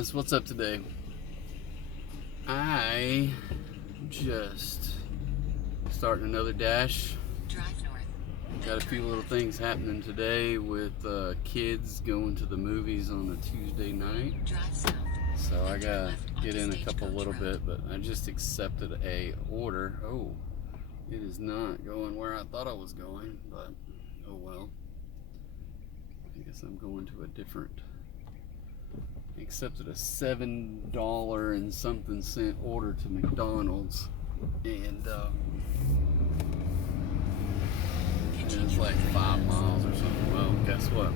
guys, what's up today? I just starting another dash. Drive north. Got a few little things happening today with kids going to the movies on a Tuesday night. Drive south. So I gotta get in a couple little bit, but I just accepted a order. Oh, it is not going where I thought I was going, but oh well. I guess I'm going to a different. Accepted a $7 and something cent order to McDonald's, and it was like 5 miles or something. Well, guess what?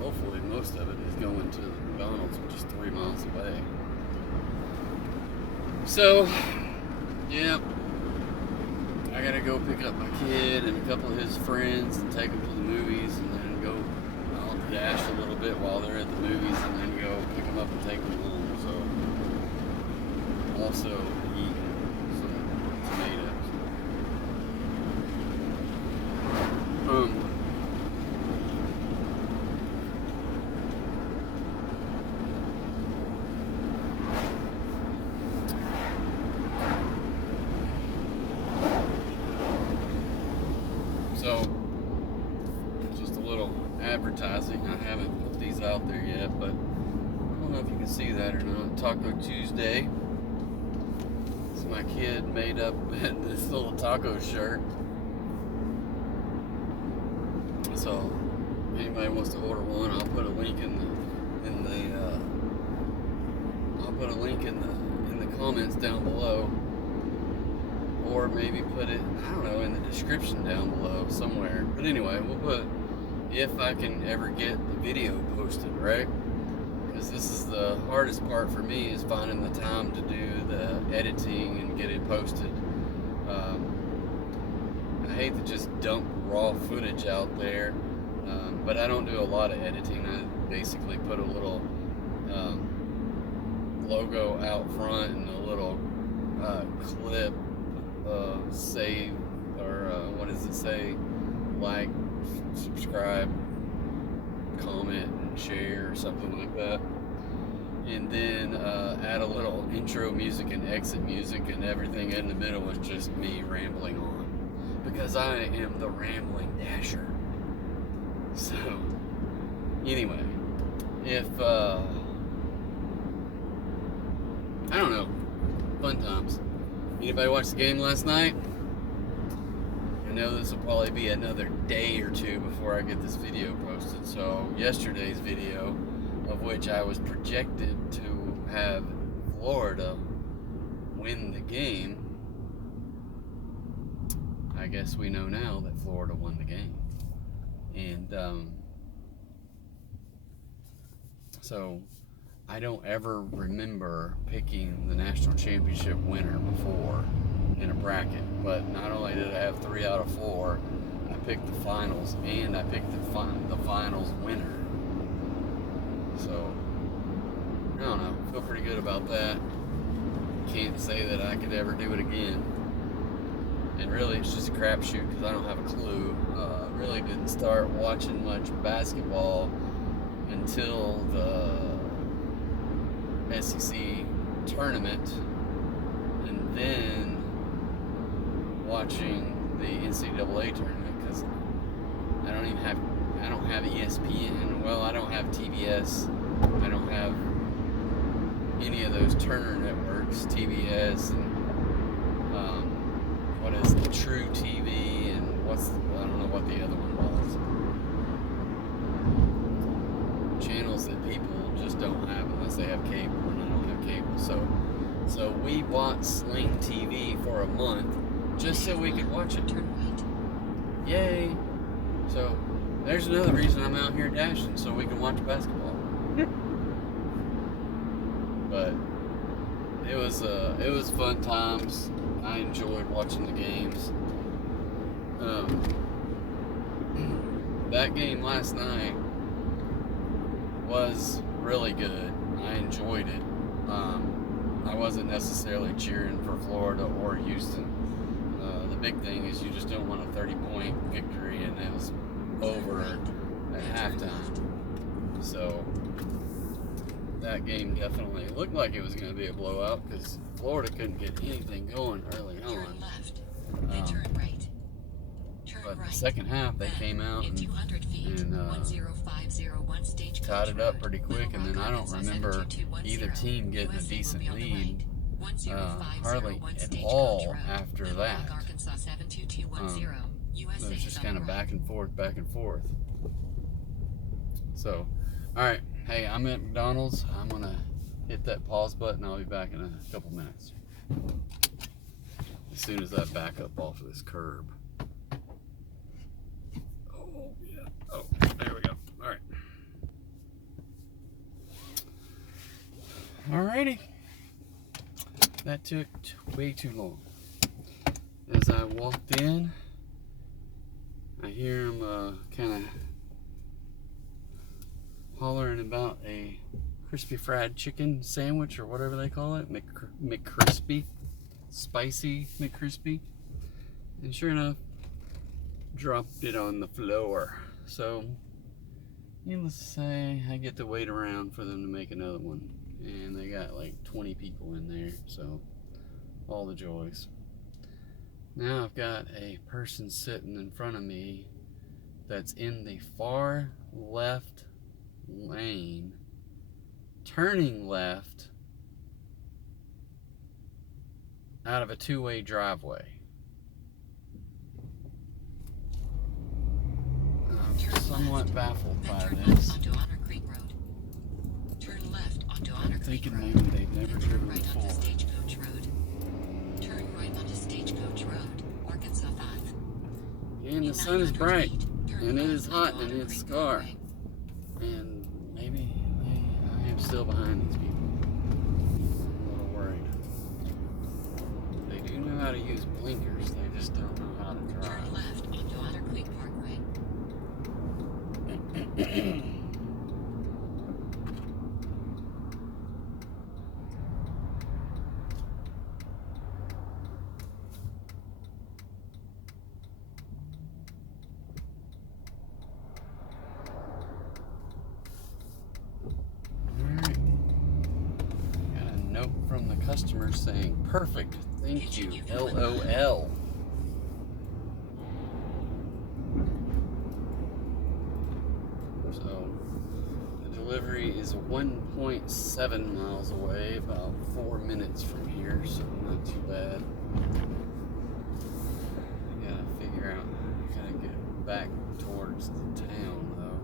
Hopefully most of it is going to McDonald's, which is 3 miles away. So, yeah, I gotta go pick up my kid and a couple of his friends and take them to the movies, and then go. I'll dash a little bit while they're at the movies, and then go pick them up and take them home. So, also eat some tomatoes. So, just a little advertising. I haven't put these out there yet, but I don't know if you can see that or not. Taco Tuesday. So my kid made up this little taco shirt. So, if anybody wants to order one, I'll put a link in the comments down below. Or maybe put it, I don't know, in the description down below somewhere. But anyway, we'll put, if I can ever get the video posted, right? Because this is the hardest part for me, is finding the time to do the editing and get it posted. I hate to just dump raw footage out there, but I don't do a lot of editing. I basically put a little logo out front and a little clip. Save, or what does it say? Like, subscribe, comment, and share, or something like that. And then add a little intro music and exit music, and everything in the middle is just me rambling on. Because I am the rambling dasher. So, anyway, if, I don't know, fun times. Anybody watch the game last night? I know this will probably be another day or two before I get this video posted. So yesterday's video, of which I was projected to have Florida win the game, I guess we know now that Florida won the game. And so I don't ever remember picking the national championship winner before in a bracket, but not only did I have 3 out of 4, I picked the finals, and I picked the finals winner. So, I don't know, feel pretty good about that. Can't say that I could ever do it again. And really, it's just a crapshoot because I don't have a clue. Really didn't start watching much basketball until the SEC tournament, and then watching the NCAA tournament, because I don't have ESPN. Well, I don't have TBS. I don't have any of those Turner networks, TBS, and what is it, True TV, and I don't know what the other one was. Channels that people just don't have unless they have cable, and I don't have cable. So we bought Sling TV for a month just so we could watch it. Yay! So there's another reason I'm out here dashing, so we can watch basketball. But it was fun times. I enjoyed watching the games. That game last night was really good. I enjoyed it. I wasn't necessarily cheering for Florida or Houston. The big thing is you just don't want a 30-point victory, and it was over at halftime. So that game definitely looked like it was going to be a blowout because Florida couldn't get anything going early Turn on. left. Then turn right. Turn But right. the second half, they came out In 200 feet, and 10501 Stagecoach tied it up Road, pretty quick. And then I don't remember either team getting a decent lead hardly at all after that. It was just kind of back and forth, back and forth. So, all right. Hey, I'm at McDonald's. I'm going to hit that pause button. I'll be back in a couple minutes. As soon as I back up off of this curb. Oh, yeah. Oh, there we go. All right. Alrighty. That took way too long. As I walked in, I hear him kind of hollering about a crispy fried chicken sandwich or whatever they call it, McCrispy, spicy McCrispy, and sure enough, dropped it on the floor. So, needless to say, I get to wait around for them to make another one, and they got like 20 people in there, so all the joys. Now I've got a person sitting in front of me that's in the far left lane, turning left out of a two-way driveway. I'm somewhat baffled by this. I'm thinking maybe they've never driven before. Turn right onto Stagecoach Road, Arkansas 5. And the sun is bright, and it is hot in its car. And maybe I am still behind these people. I'm a little worried. They do know how to use blinkers, they just don't know how to drive. Turn left onto Otter Creek Parkway. From the customer saying, perfect, thank you, LOL. So, the delivery is 1.7 miles away, about 4 minutes from here, so not too bad. I gotta figure out how to get back towards the town, though.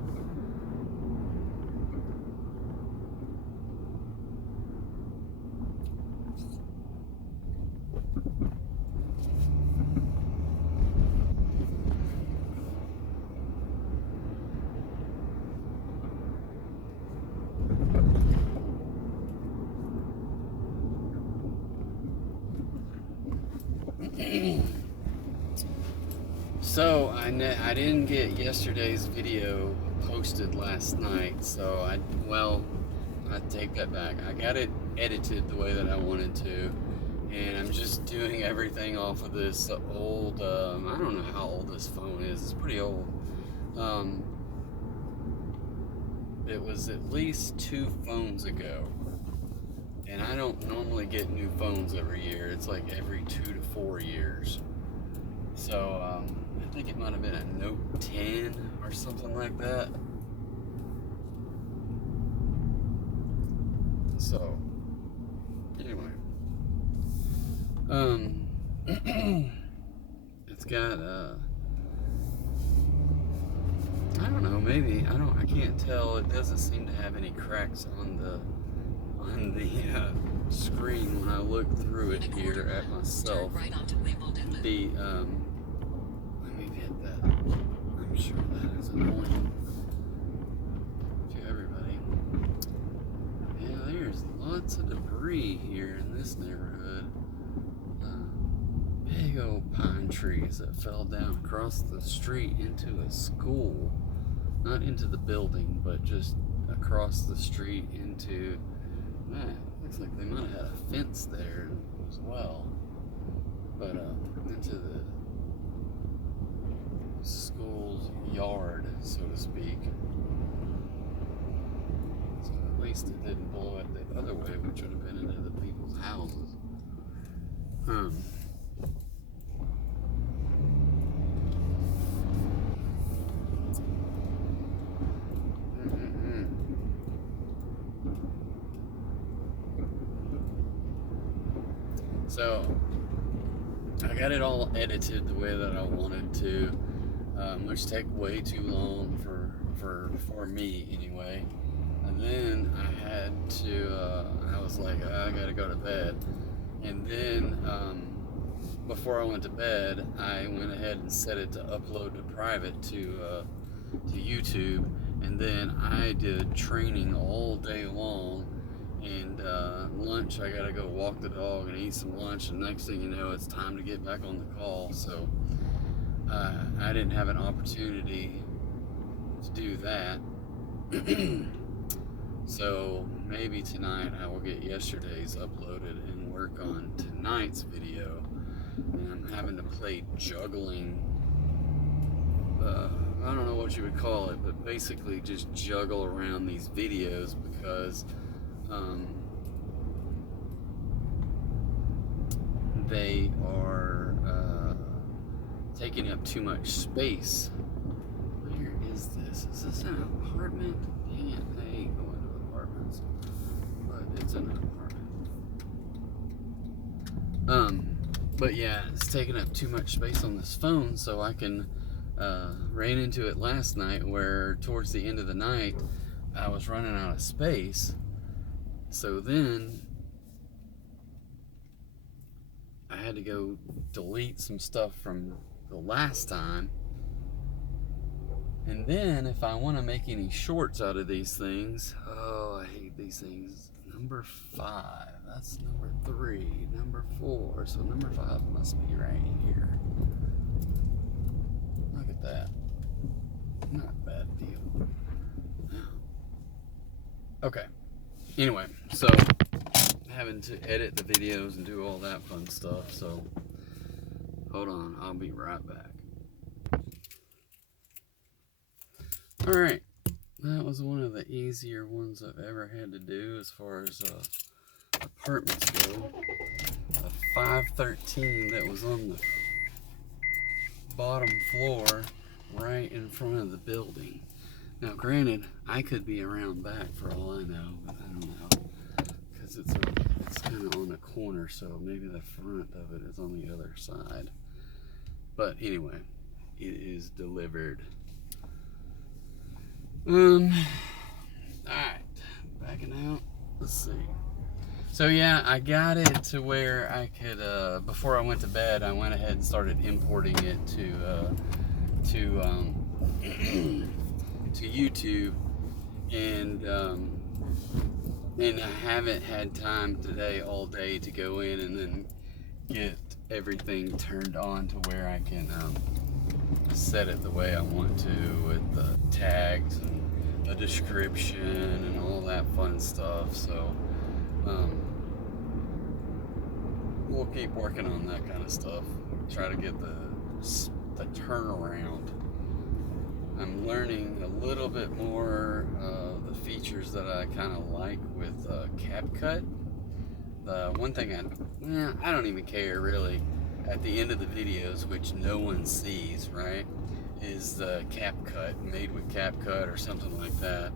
So I didn't get yesterday's video posted last night, so I take that back. I got it edited the way that I wanted to, and I'm just doing everything off of this old, I don't know how old this phone is. It's pretty old. It was at least 2 phones ago, and I don't normally get new phones every year. It's like every 2 to 4 years. So I think it might have been a Note 10 or something like that. So anyway, it's got I don't know, maybe I can't tell. It doesn't seem to have any cracks on the screen when I look through it here at myself. The let me hit that. I'm sure that is annoying to everybody. Yeah, there's lots of debris here in this neighborhood. Big old pine trees that fell down across the street into a school. Not into the building, but just across the street into, man, looks like they might have had a fence there as well. But into the school's yard, so to speak. So at least it didn't blow it the other way, which would have been into the people's houses. So I got it all edited the way that I wanted to, which take way too long for me anyway. And then I had to, I was like, I gotta go to bed. And then before I went to bed, I went ahead and set it to upload to private to YouTube. And then I did training all day long. And lunch, I gotta go walk the dog and eat some lunch, and next thing you know, it's time to get back on the call. So I didn't have an opportunity to do that. So maybe tonight I will get yesterday's uploaded and work on tonight's video. And I'm having to play juggling. I don't know what you would call it, but basically just juggle around these videos because they are taking up too much space. Where is this? Is this an apartment? Dang it, I hate going to apartments. But it's an apartment. But yeah, it's taking up too much space on this phone, so I can ran into it last night where towards the end of the night I was running out of space. So then I had to go delete some stuff from the last time. And then if I want to make any shorts out of these things, oh, I hate these things. Number 5, that's number 3, number 4, so number 5 must be right here. Look at that. Not a bad deal. Okay. Anyway, so having to edit the videos and do all that fun stuff, so hold on, I'll be right back. Alright, that was one of the easier ones I've ever had to do as far as apartments go. A 513 that was on the bottom floor right in front of the building. Now granted, I could be around back for all I know, but I don't know, because it's kind of on the corner, so maybe the front of it is on the other side. But anyway, it is delivered. Alright, backing out, let's see. So yeah, I got it to where I could, before I went to bed, I went ahead and started importing it to YouTube, and I haven't had time today all day to go in and then get everything turned on to where I can set it the way I want to with the tags and the description and all that fun stuff. So we'll keep working on that kind of stuff. Try to get the turnaround. I'm learning a little bit more the features that I kind of like with CapCut. The one thing I don't even care really. At the end of the videos, which no one sees, right, is the CapCut, made with CapCut or something like that,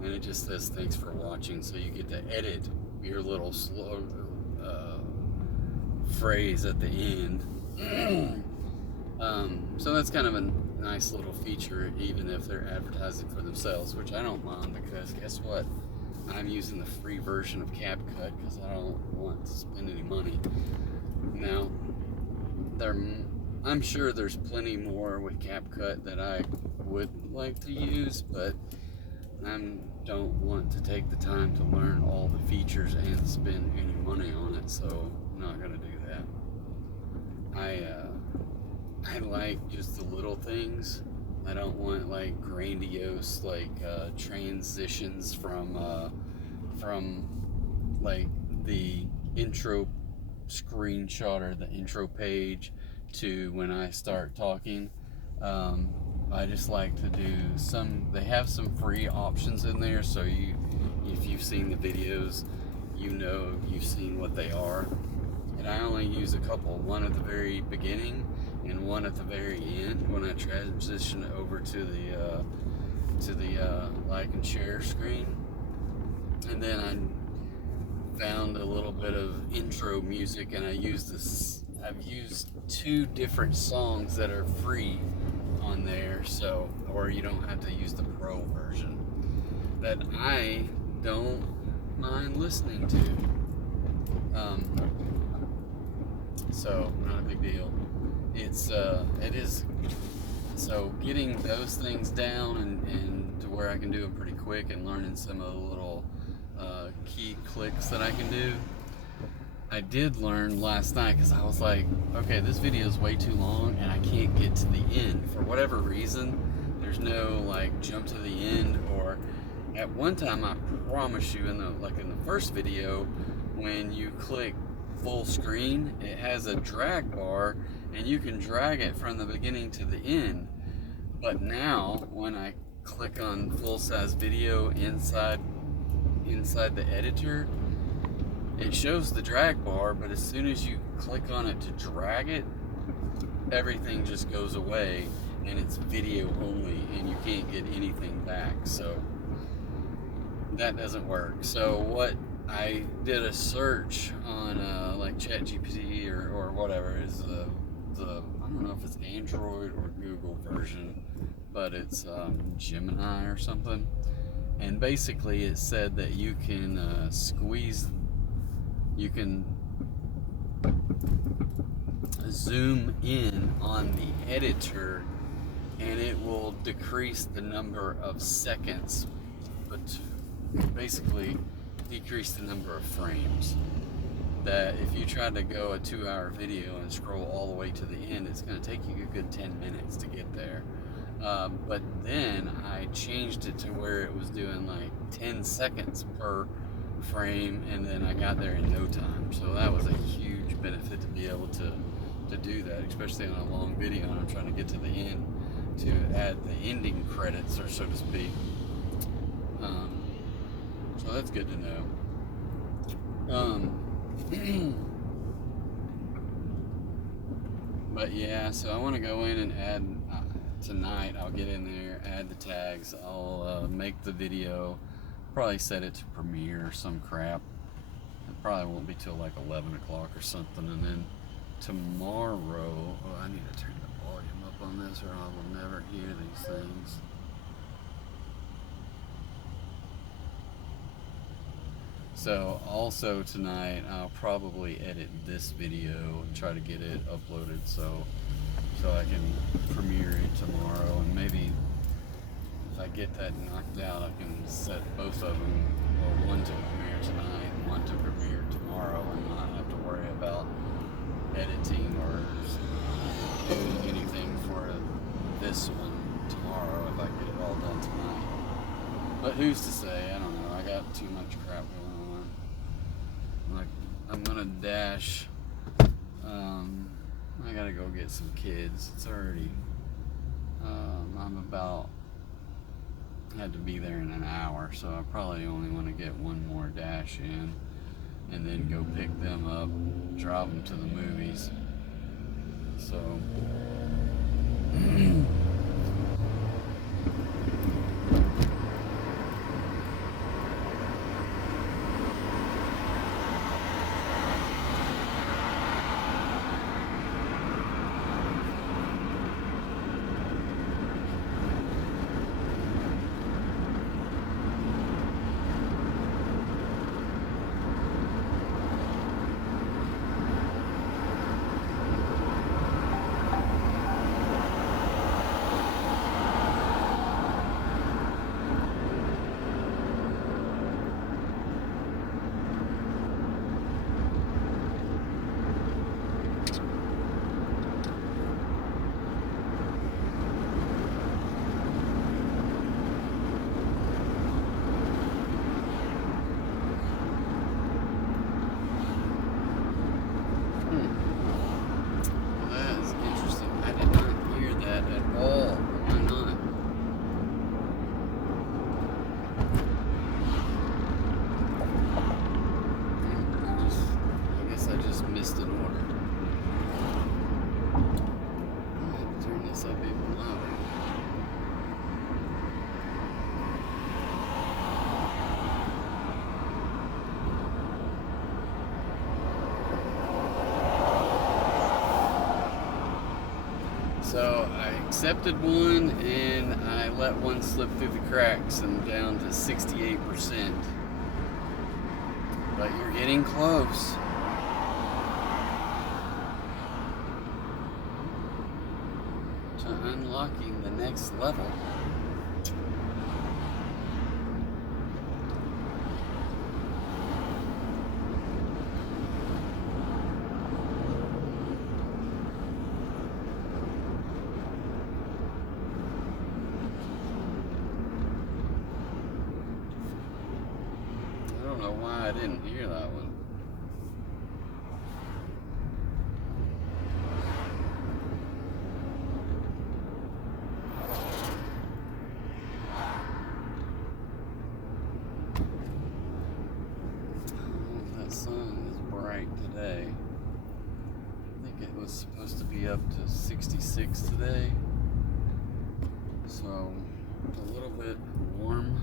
and it just says thanks for watching, so you get to edit your little slow phrase at the end. So that's kind of a nice little feature, even if they're advertising for themselves, which I don't mind, because guess what, I'm using the free version of CapCut because I don't want to spend any money. Now I'm sure there's plenty more with CapCut that I would like to use, but I don't want to take the time to learn all the features and spend any money on it, so I'm not going to do that. I like just the little things. I don't want like grandiose like transitions from like the intro screenshot or the intro page to when I start talking. I just like to do some. They have some free options in there, so if you've seen the videos, you've seen what they are. And I only use a couple. One at the very beginning, and one at the very end when I transition over to the like and share screen. And then I found a little bit of intro music, and I've used 2 different songs that are free on there, so, or you don't have to use the pro version, that I don't mind listening to. So not a big deal. It is. So getting those things down and to where I can do them pretty quick, and learning some of the little key clicks that I can do. I did learn last night because I was like, okay, this video is way too long and I can't get to the end for whatever reason. There's no like jump to the end, or at one time I promise you in the first video, when you click full screen, it has a drag bar and you can drag it from the beginning to the end. But now when I click on full size video inside the editor, it shows the drag bar, but as soon as you click on it to drag it, everything just goes away and it's video only and you can't get anything back. So that doesn't work. So what I did a search on like ChatGPT or whatever is the I don't know if it's Android or Google version, but it's Gemini or something. And basically it said that you can you can zoom in on the editor and it will decrease the number of seconds, but basically decrease the number of frames. That if you try to go a 2-hour video and scroll all the way to the end, it's going to take you a good 10 minutes to get there. But then I changed it to where it was doing like 10 seconds per frame, and then I got there in no time. So that was a huge benefit to be able to do that, especially on a long video and I'm trying to get to the end to add the ending credits, or so to speak. So that's good to know. But yeah, so I want to go in and add tonight. I'll get in there, add the tags, I'll make the video, probably set it to premiere or some crap. It probably won't be till like 11 o'clock or something. And then tomorrow, I need to turn the volume up on this or I will never hear these things. So also tonight I'll probably edit this video and try to get it uploaded so I can premiere it tomorrow, and maybe if I get that knocked out I can set both of them, or one to premiere tonight and one to premiere tomorrow, and not have to worry about editing or doing anything for this one tomorrow if I get it all done tonight. But who's to say? I don't know. I got too much crap going on. Like, I'm gonna dash. I gotta go get some kids. It's already. I had to be there in an hour, so I probably only want to get one more dash in, and then go pick them up, drive them to the movies. So. this up even louder. So I accepted one and I let one slip through the cracks and down to 68%. But you're getting close. To unlocking the next level. I don't know why I didn't hear that one. That sun is bright today. I think it was supposed to be up to 66 today. So a little bit warm.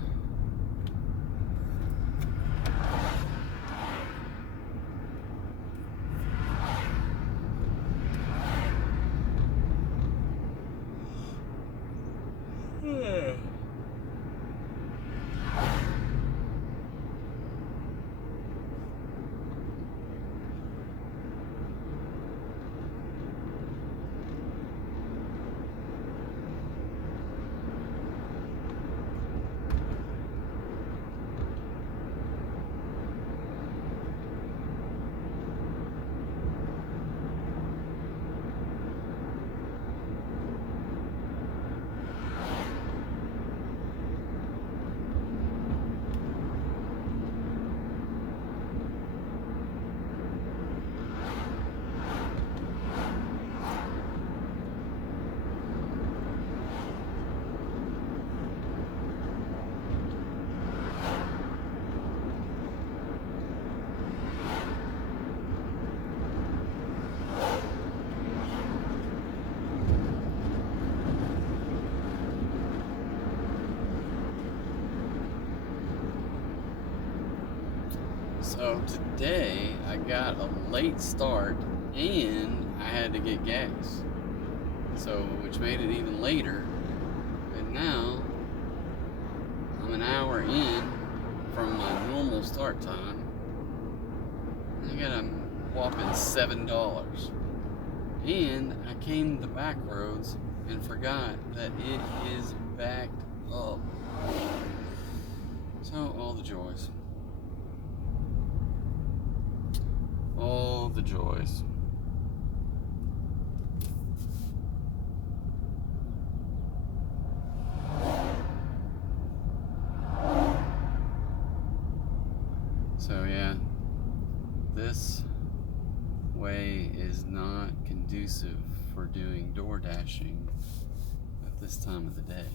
So today I got a late start and I had to get gas. So, which made it even later. And now I'm an hour in from my normal start time. And I got a whopping $7. And I came the back roads and forgot that it is backed up. So all the joys. All the joys. So yeah, this way is not conducive for doing door dashing at this time of the day.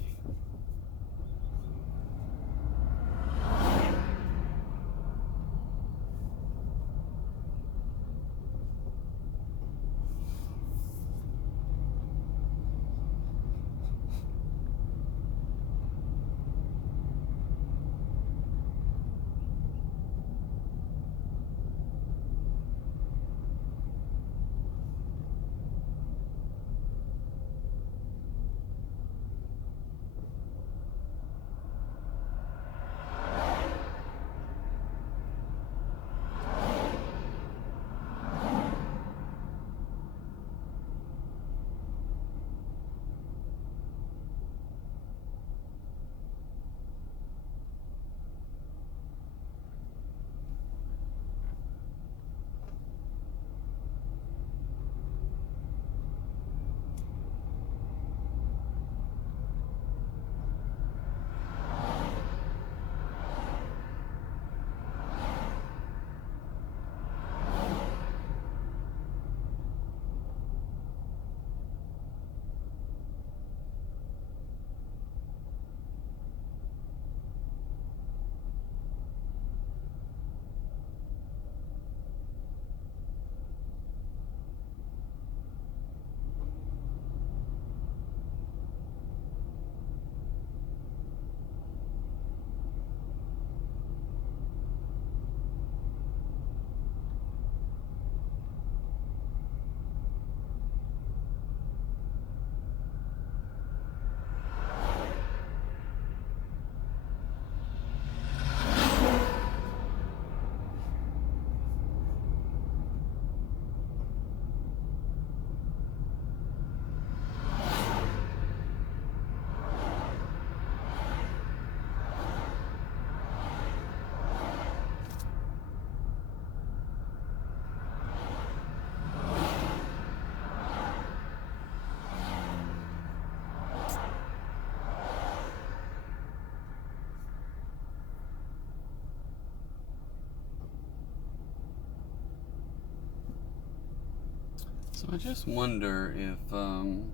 So I just wonder if I'm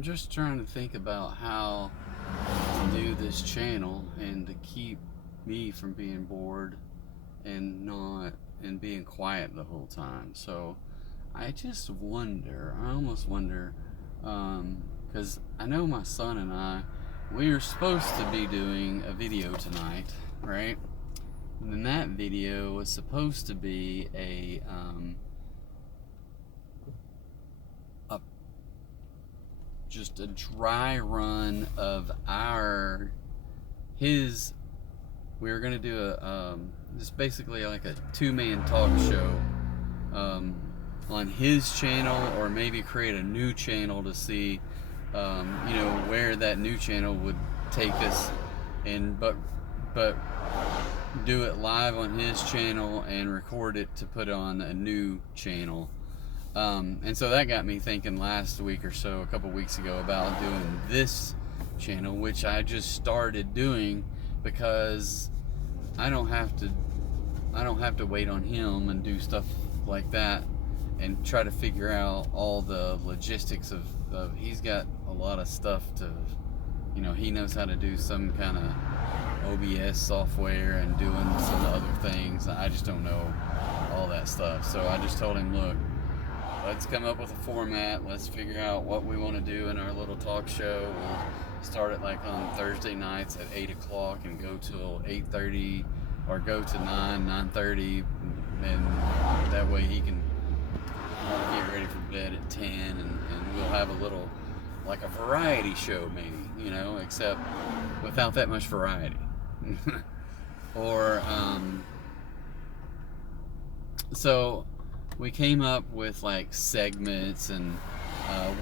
just trying to think about how to do this channel and to keep me from being bored and being quiet the whole time. So I just wonder, I almost wonder, because I know my son and we are supposed to be doing a video tonight, right? And then that video was supposed to be a just a dry run of we were gonna do just basically like a two-man talk show on his channel, or maybe create a new channel to see where that new channel would take us, and but do it live on his channel and record it to put on a new channel. And so that got me thinking last week or so, a couple weeks ago, about doing this channel, which I just started doing because I don't have to wait on him and do stuff like that and try to figure out all the logistics of he's got a lot of stuff to, he knows how to do some kind of OBS software and doing some other things. I just don't know all that stuff. So I just told him, look, let's come up with a format. Let's figure out what we want to do in our little talk show. We'll start it like on Thursday nights at 8 o'clock and go till 8:30, or go to 9:30, and that way he can get ready for bed at 10, and we'll have a little, like a variety show maybe, except without that much variety. Or, so we came up with like segments and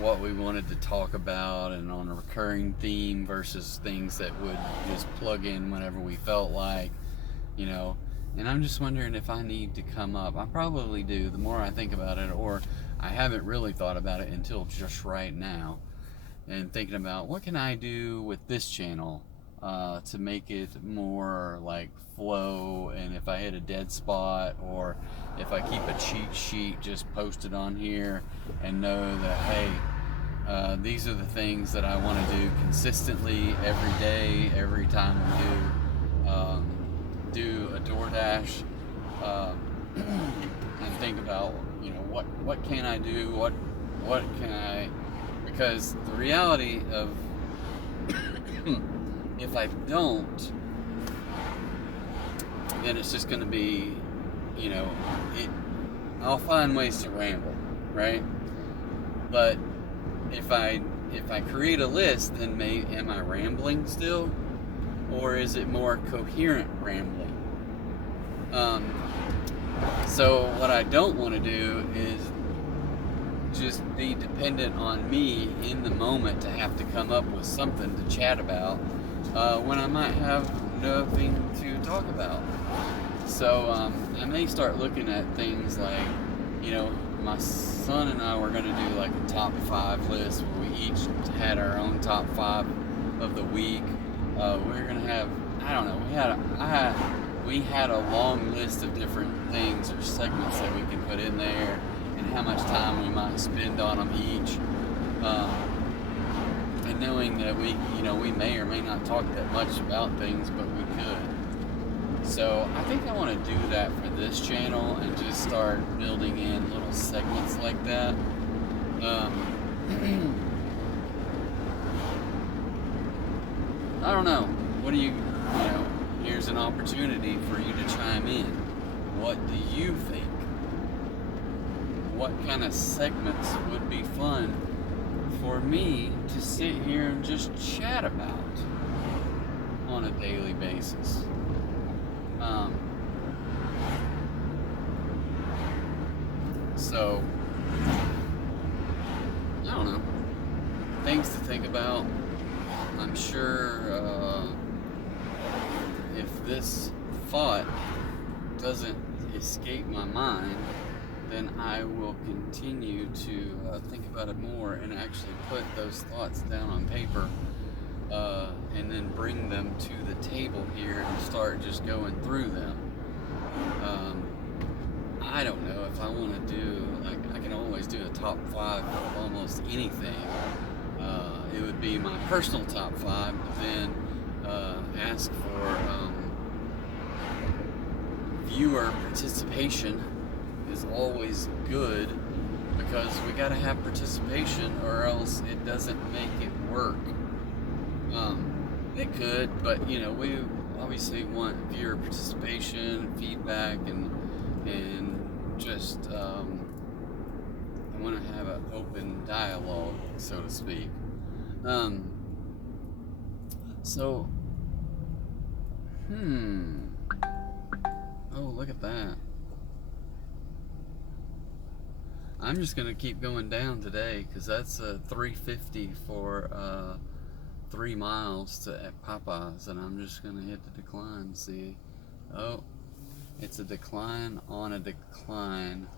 what we wanted to talk about, and on a recurring theme versus things that would just plug in whenever we felt like, and I'm just wondering if I need to come up. I probably do, the more I think about it, or I haven't really thought about it until just right now, and thinking about what can I do with this channel to make it more like flow, and if I hit a dead spot, or if I keep a cheat sheet just posted on here and know that, hey, these are the things that I want to do consistently every day, every time we do a DoorDash, and think about, what can I do, what can I, because the reality of if I don't, then it's just going to be, I'll find ways to ramble, right? But if I create a list, then am I rambling still, or is it more coherent rambling? So what I don't want to do is just be dependent on me in the moment to have to come up with something to chat about when I might have nothing to talk about. So I may start looking at things like, my son and I were going to do like a top 5 list where we each had our own top 5 of the week. We were going to have, I don't know, we had a long list of different things or segments that we can put in there, and how much time we might spend on them each. And knowing that we may or may not talk that much about things, but we could. So I think I want to do that for this channel and just start building in little segments like that. I don't know. What do you here's an opportunity for you to chime in. What do you think? What kind of segments would be fun for me to sit here and just chat about on a daily basis? So, I don't know. Things to think about. I'm sure if this thought doesn't escape my mind, then I will continue to think about it more and actually put those thoughts down on paper and then bring them to the table here and start just going through them. I don't know if I want to do, like, I can always do a top 5 of almost anything. It would be my personal top 5, but then ask for viewer participation is always good, because we got to have participation or else it doesn't make it work. It could, but you know, we obviously want viewer participation, feedback, and just I want to have an open dialogue, so to speak. So, oh, look at that. I'm just gonna keep going down today, because that's $3.50 for 3 miles to Popeyes, and I'm just gonna hit the decline. See, oh, it's a decline on a decline,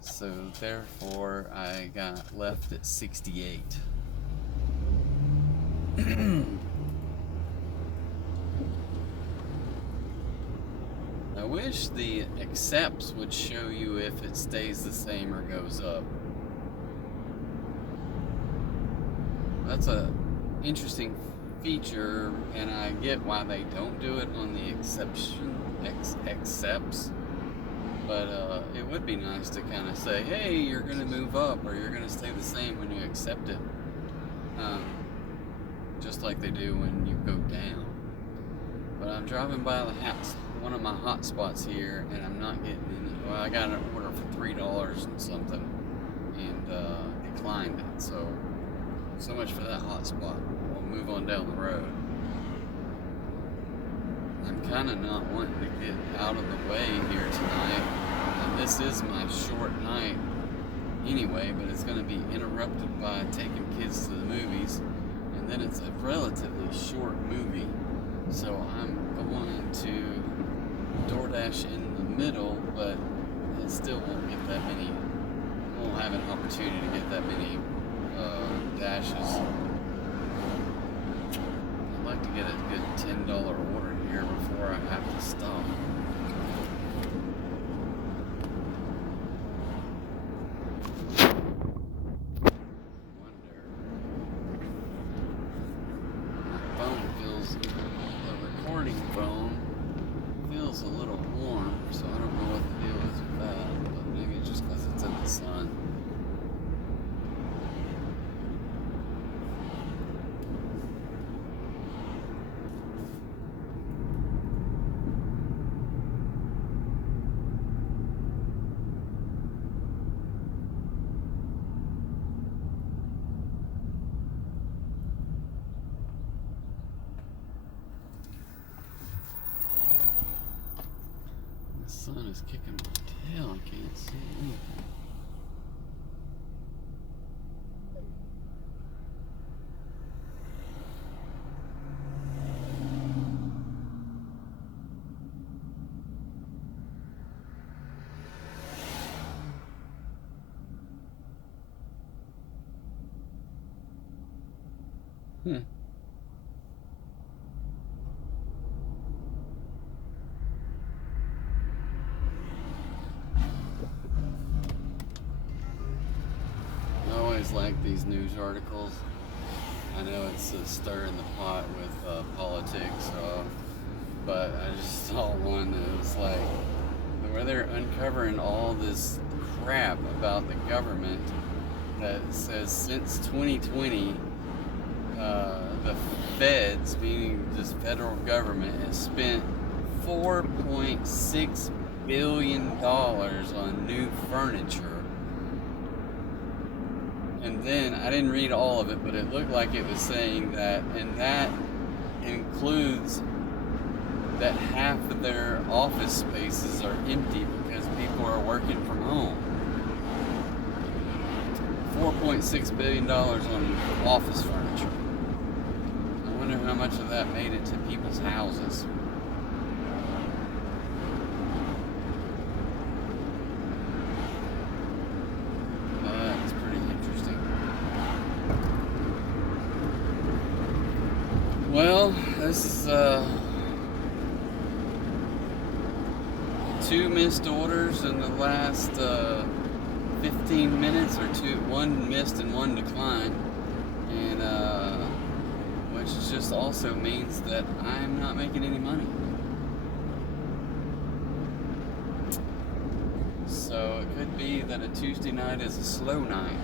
so therefore I got left at 68. I wish the accepts would show you if it stays the same or goes up. That's a interesting feature, and I get why they don't do it on the accepts, but it would be nice to kind of say, hey, you're going to move up or you're going to stay the same when you accept it, just like they do when you go down. But I'm driving by the house, one of my hot spots here, and I'm not getting any. Well, I got an order for $3 and something, and declined it. So much for that hot spot. We'll move on down the road. I'm kind of not wanting to get out of the way here tonight, and this is my short night anyway, but it's going to be interrupted by taking kids to the movies, and then it's a relatively short movie. So I'm going to DoorDash in the middle, but it still won't get that many. Won't have an opportunity to get that many dashes. I'd like to get a good $10 order here before I have to stop. Phone feels a little warm, so I don't know what the deal is with that, but maybe it's just because it's in the sun. The sun is kicking my tail. I can't see anything. I always like these news articles. I know it's a stir in the pot with politics, but I just saw one that was like, where they're uncovering all this crap about the government that says since 2020, the feds, meaning this federal government, has spent $4.6 billion on new furniture. And then, I didn't read all of it, but it looked like it was saying that, and that includes that half of their office spaces are empty because people are working from home. $4.6 billion on office furniture. I wonder how much of that made it to people's houses. That's pretty interesting. this is 2 missed orders in the last 15 minutes, or one missed and one declined, and which just also means that I'm not making any money. So it could be that a Tuesday night is a slow night.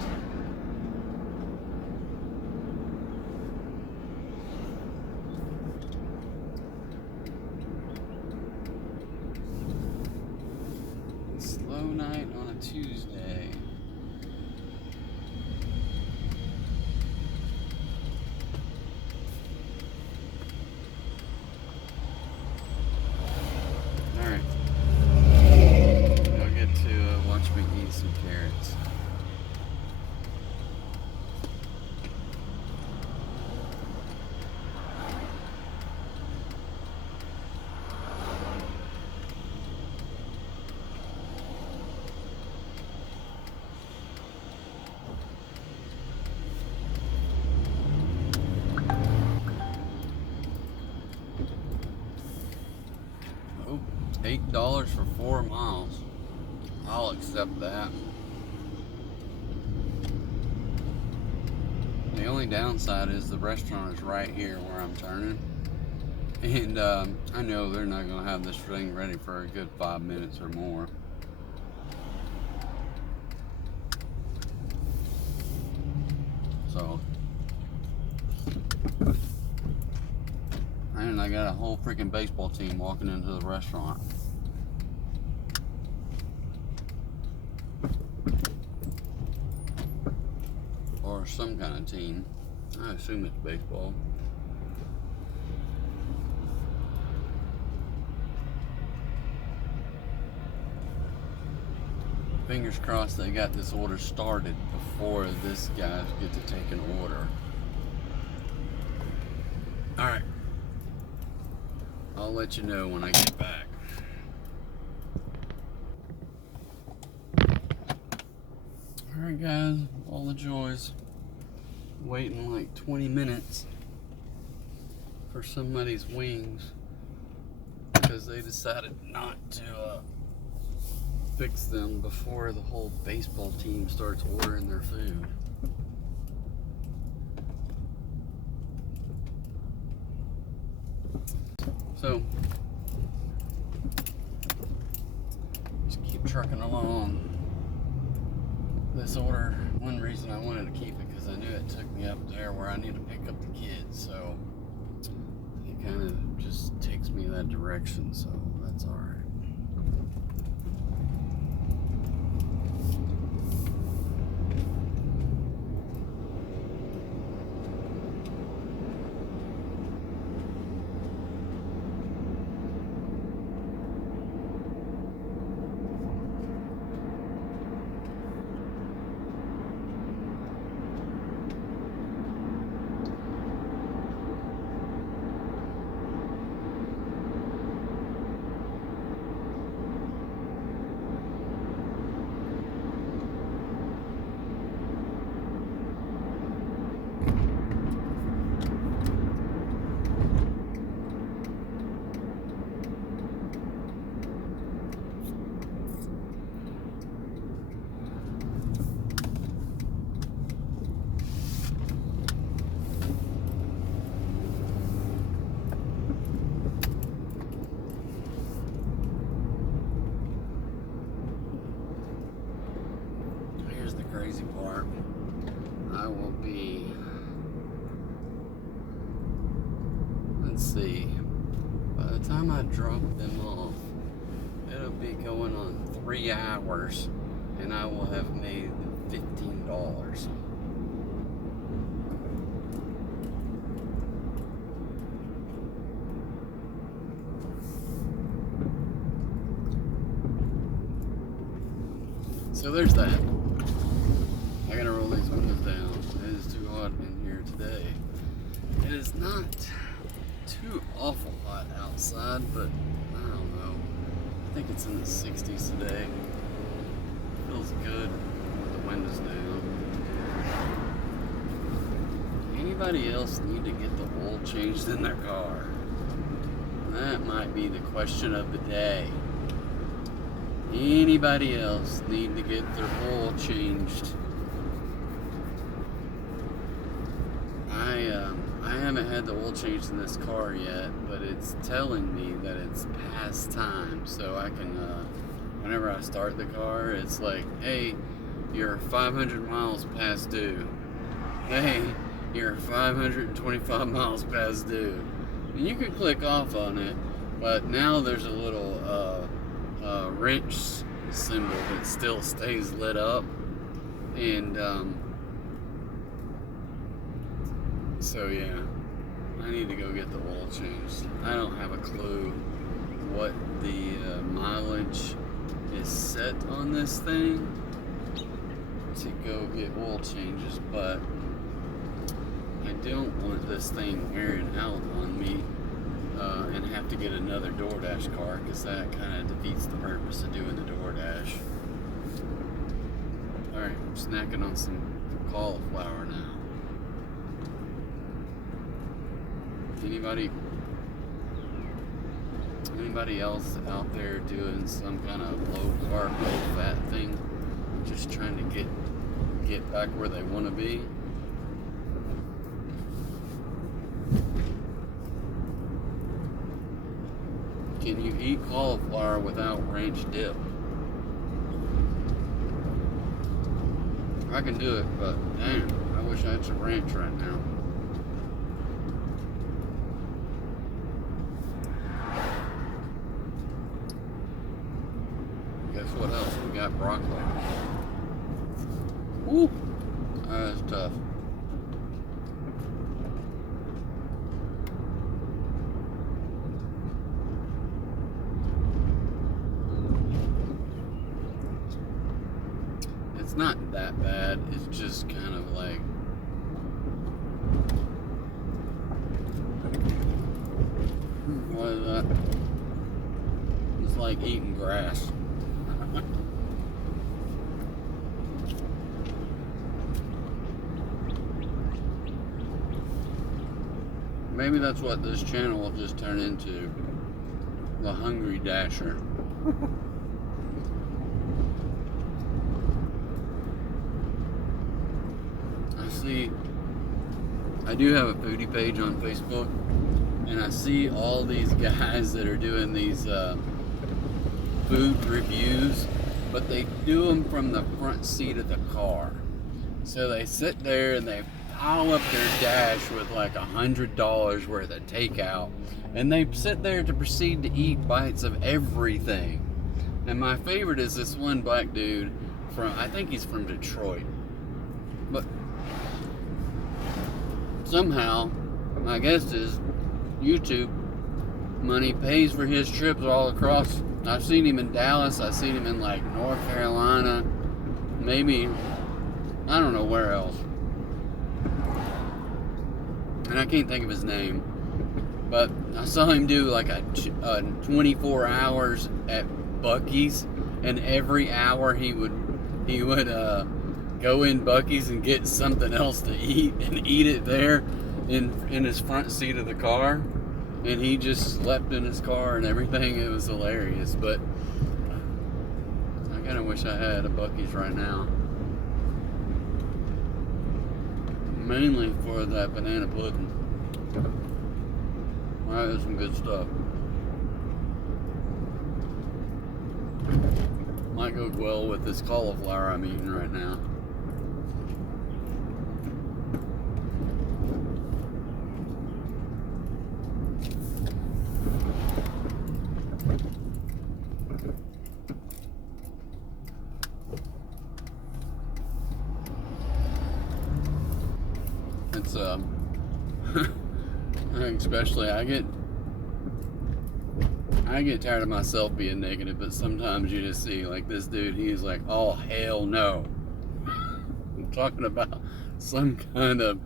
Slow night on a Tuesday. Alright. I'll get to watch me eat some carrots. Oh, $8 for 4 miles. I'll accept that. The only downside is the restaurant is right here where I'm turning. And I know they're not going to have this thing ready for a good 5 minutes or more. So, and I got a whole freaking baseball team walking into the restaurant. Or some kind of team. I assume it's baseball. Fingers crossed they got this order started before this guy get to take an order. Alright. I'll let you know when I get back. Alright guys, all the joys. Waiting like 20 minutes for somebody's wings because they decided not to fix them before the whole baseball team starts ordering their food. So, just keep trucking along. This order, one reason I wanted to keep it because I knew it took me up there where I need to pick up the kids, so it kind of just takes me that direction, so that's alright. Crazy part, I will be, let's see, by the time I drop them off, it'll be going on 3 hours, and I will have made $15. So there's that. I gotta roll these windows down. It is too hot in here today. It is not too awful hot outside, but I don't know. I think it's in the 60s today. Feels good with the windows down. anybody else need to get the oil changed in their car? That might be the question of the day. Anybody else need to get their oil changed? I haven't had the oil changed in this car yet, but it's telling me that it's past time, so I can, whenever I start the car, it's like, hey, you're 500 miles past due. Hey, you're 525 miles past due. And you can click off on it, but now there's a little wrench symbol that still stays lit up, and so yeah, I need to go get the oil changed. I don't have a clue what the mileage is set on this thing to go get oil changes, but I don't want this thing wearing out on me and have to get another DoorDash car, because that kind of defeats the purpose of doing the DoorDash. Alright, I'm snacking on some cauliflower now. Anybody else out there doing some kind of low carb, low fat thing, just trying to get back where they want to be? Can you eat cauliflower without ranch dip? I can do it, but damn, I wish I had some ranch right now. Guess what else? We got broccoli. Woo! That's tough. It's not that bad. It's just kind of like, what is that? It's like eating grass. Maybe that's what this channel will just turn into. The Hungry Dasher. I do have a foodie page on Facebook, and I see all these guys that are doing these food reviews, but they do them from the front seat of the car. So they sit there and they pile up their dash with like $100 worth of takeout, and they sit there to proceed to eat bites of everything. And my favorite is this one black dude from, I think he's from Detroit, but somehow, my guess is YouTube money pays for his trips all across. I've seen him in Dallas, I've seen him in like North Carolina, maybe, I don't know where else. And I can't think of his name. But I saw him do like a 24 hours at Buc-ee's, and every hour he would go in Buc-ee's and get something else to eat and eat it there in his front seat of the car, and he just slept in his car and everything. It was hilarious. But I kind of wish I had a Buc-ee's right now, mainly for that banana pudding. That is some good stuff. Might go well with this cauliflower I'm eating right now. It's especially I get tired of myself being negative, but sometimes you just see like this dude, he's like, oh hell no. I'm talking about some kind of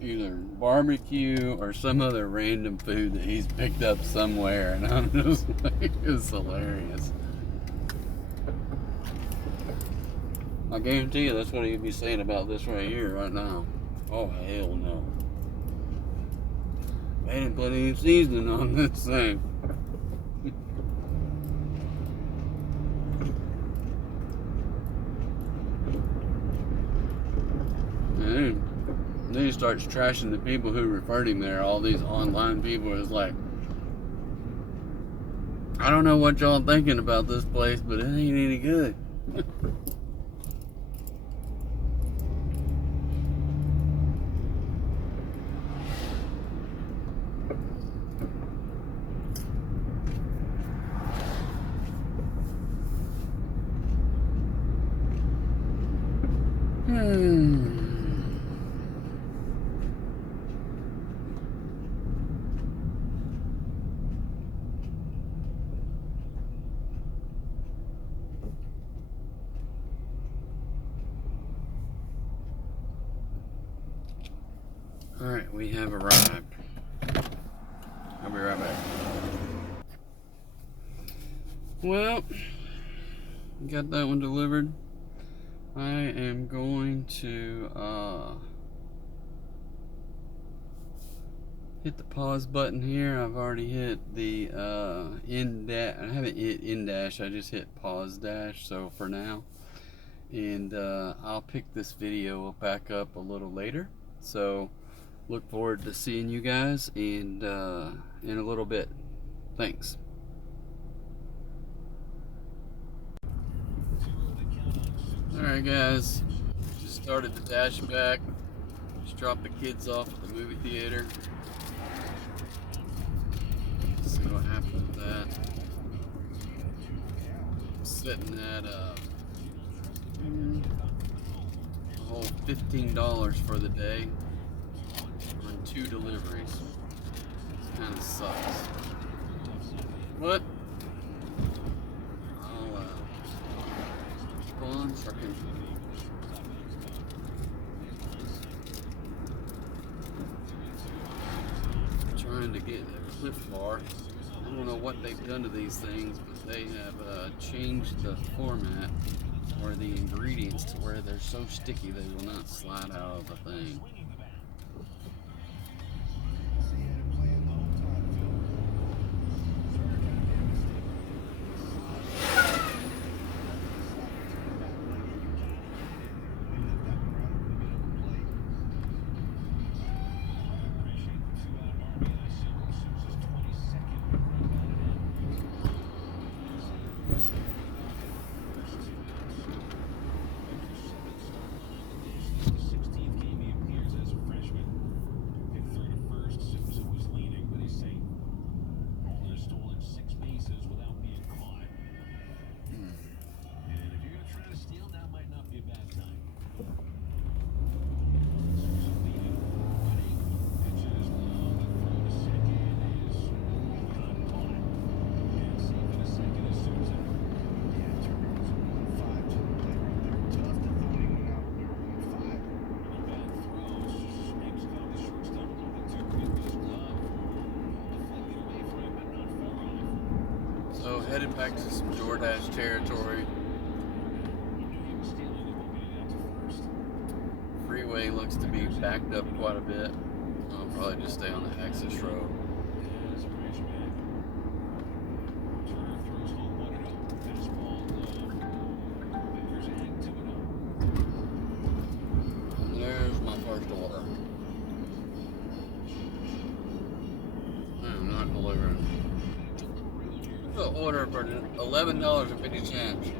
either barbecue or some other random food that he's picked up somewhere, and I'm just like, it's hilarious. I guarantee you that's what he'd be saying about this right here right now. Oh hell no. They didn't put any seasoning on this thing. And then he starts trashing the people who referred him there. All these online people is like, I don't know what y'all thinking about this place, but it ain't any good. Alright, we have arrived. I'll be right back. Well, got that one delivered. I am going to hit the pause button here. I've already hit the end dash. I haven't hit end dash, I just hit pause dash, so for now. And I'll pick this video back up a little later. So look forward to seeing you guys and in a little bit. Thanks. Alright guys, just started the dash back. Just dropped the kids off at the movie theater. Let's see what happens with that. I'm sitting at a whole $15 for the day on 2 deliveries. Kind of sucks. What? I'll keep on trucking. Trying to get a Cliff Bar. I don't know what they've done to these things, but they have changed the format or the ingredients to where they're so sticky they will not slide out of the thing. So headed back to some DoorDash territory. Freeway looks to be backed up quite a bit. I'll probably just stay on the access road. There's my first order. I'm not delivering. The order for $11.50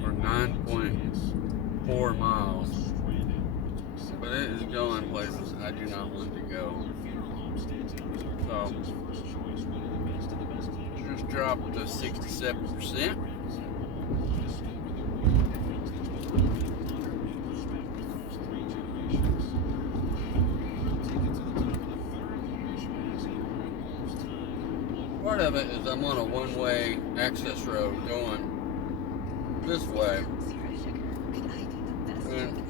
for 9.4 miles, but it is going places I do not want to go. So just dropped to 67%. Part of it is I'm on a one-way access road going this way. And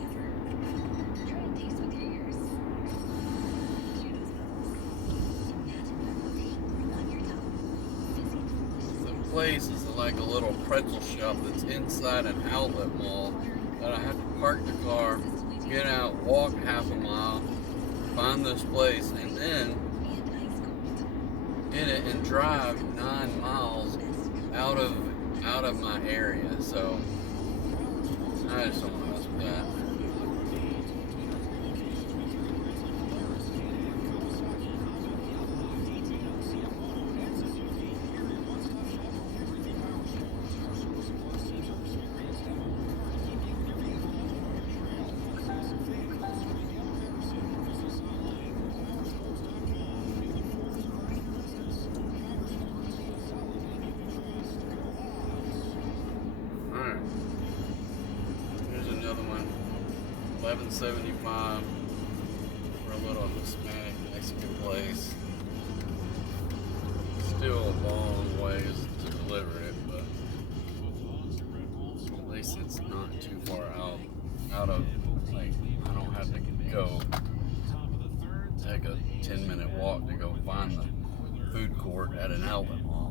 place is like a little pretzel shop that's inside an outlet mall that I have to park the car, get out, walk half a mile, find this place, and then in it and drive 9 miles out of my area. So I just don't want to mess with that. $11.75 for a little Hispanic Mexican place. Still a long ways to deliver it, but at least it's not too far out of, like, I don't have to go take a 10-minute walk to go find the food court at an outlet mall.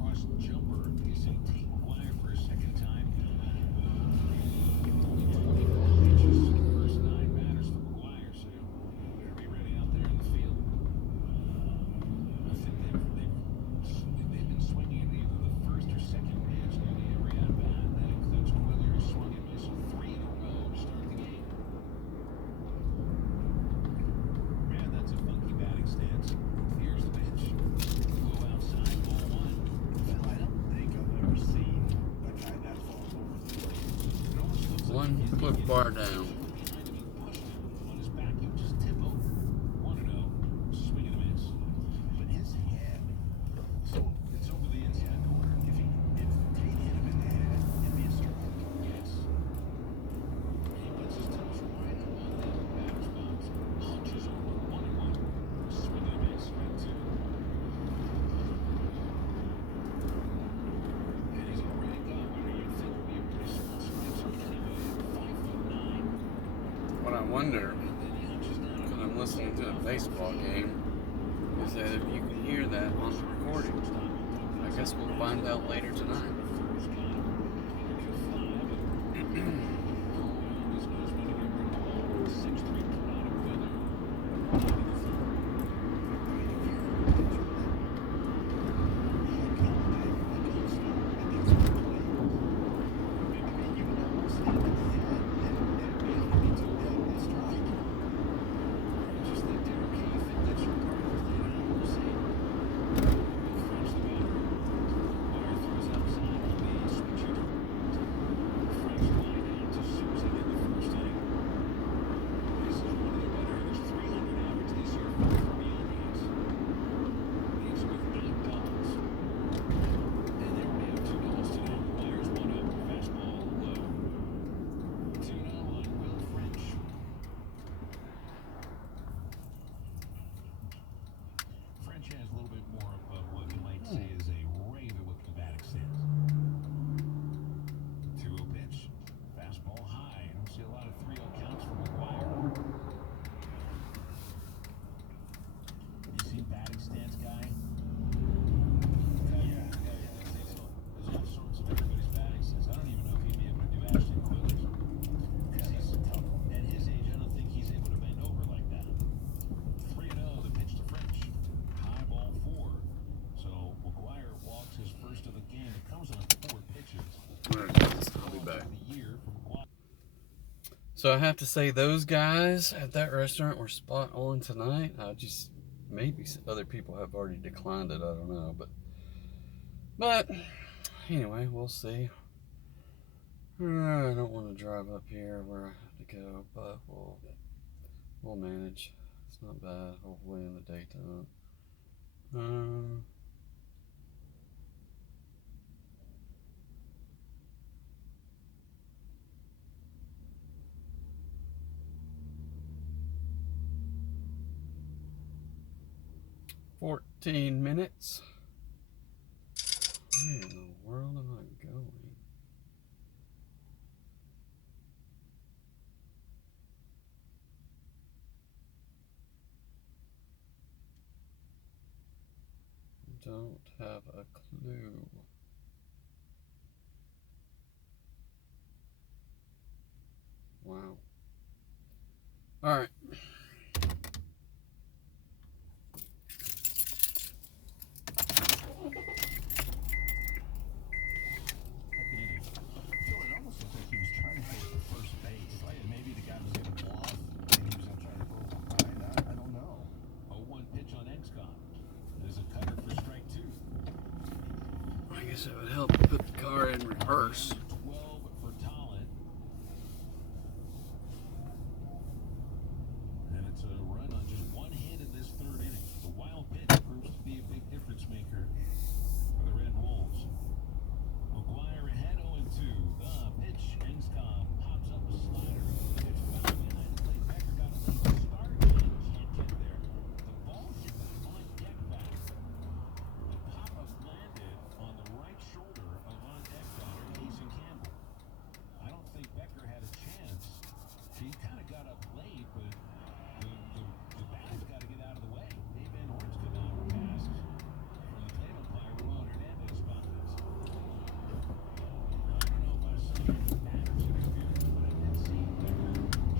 One quick bar down. I wonder, when I'm listening to a baseball game, is that if you can hear that on the recording. I guess we'll find out later tonight. I'll be back. So I have to say, those guys at that restaurant were spot on tonight. Maybe other people have already declined it, I don't know, but anyway, we'll see. I don't want to drive up here where I have to go, but we'll manage. It's not bad, hopefully in the daytime. 14 minutes. Where in the world am I going? Don't have a clue. Wow. All right. I guess it would help to put the car in reverse. And it's a run on just one hit in this third inning. The wild pitch proves to be a big difference maker for the Red Wolves. McGuire ahead 0-2. The pitch, Engscom pops up a slider. It's foul behind the plate. Becker got a little start and can't get there. The ball hit the on deck back. The pop-up landed on the right shoulder of on deck batter Jason Campbell. I don't think Becker had a chance. He kind of got up late, but the batter's got to get out of the way. Dave Van Horn's come out and passed from the plate umpire, Ramon Hernandez, about this. I don't know if I saw the batter's interference, but I did see Becker just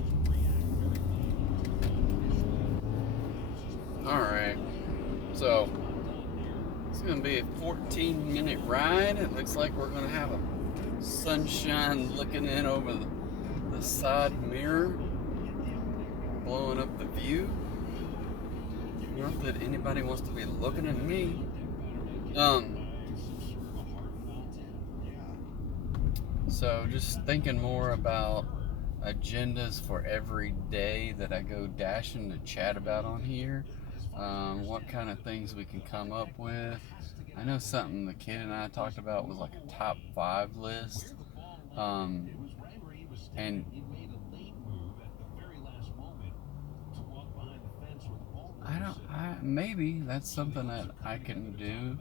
react very late initially. All right. So it's going to be a 14-minute ride. It looks like we're going to have a sunshine looking in over the side mirror, blowing up the view. Not that anybody wants to be looking at me. So just thinking more about agendas for every day that I go dashing to chat about on here. What kind of things we can come up with. I know something the kid and I talked about was like a top 5 list. And maybe that's something that I can do.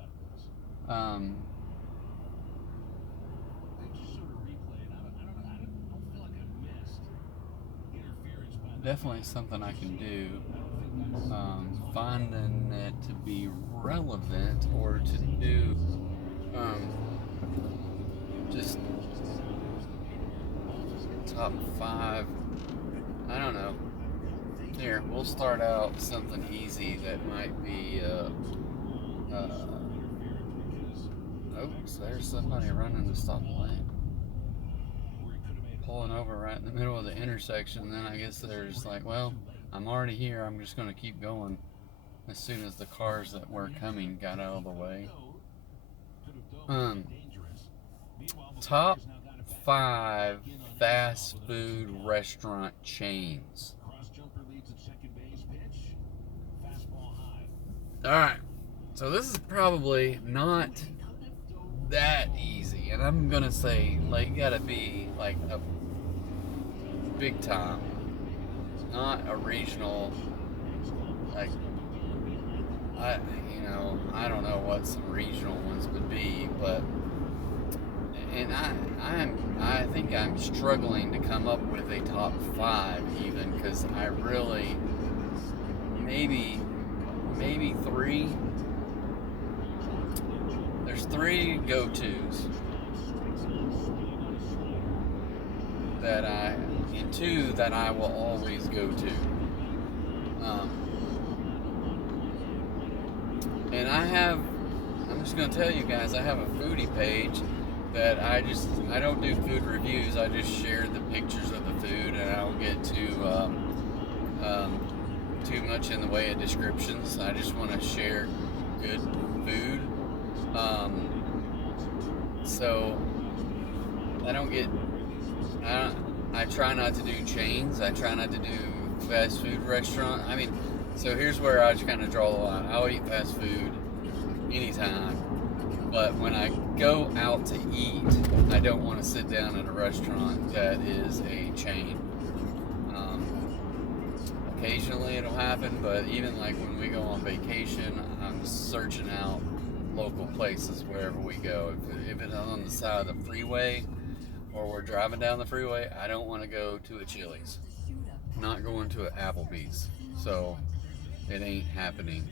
Definitely something I can do. Finding it to be relevant or to do just top 5. I don't know. Here, we'll start out something easy that might be oops, there's somebody running the stop lane. Pulling over right in the middle of the intersection, then I guess there's like, well, I'm already here, I'm just going to keep going as soon as the cars that were coming got out of the way. Top 5 fast food restaurant chains. Alright, so this is probably not that easy, and I'm gonna say, like, you gotta be like a big time, not a regional. Like, I don't know what some regional ones would be, but and I think I'm struggling to come up with a top 5 even, because I really maybe 3. There's 3 go-tos and 2 that I will always go to. And I'm just going to tell you guys, I have a foodie page that I don't do food reviews. I just share the pictures of the food, and I don't get too much in the way of descriptions. I just want to share good food. So I try not to do chains. I try not to do fast food restaurant. I mean, so here's where I just kind of draw the line. I'll eat fast food anytime, but when I go out to eat, I don't want to sit down at a restaurant that is a chain. Occasionally it'll happen, but even like when we go on vacation, I'm searching out local places wherever we go. If it's on the side of the freeway or we're driving down the freeway, I don't want to go to a Chili's. I'm not going to an Applebee's. So it ain't happening.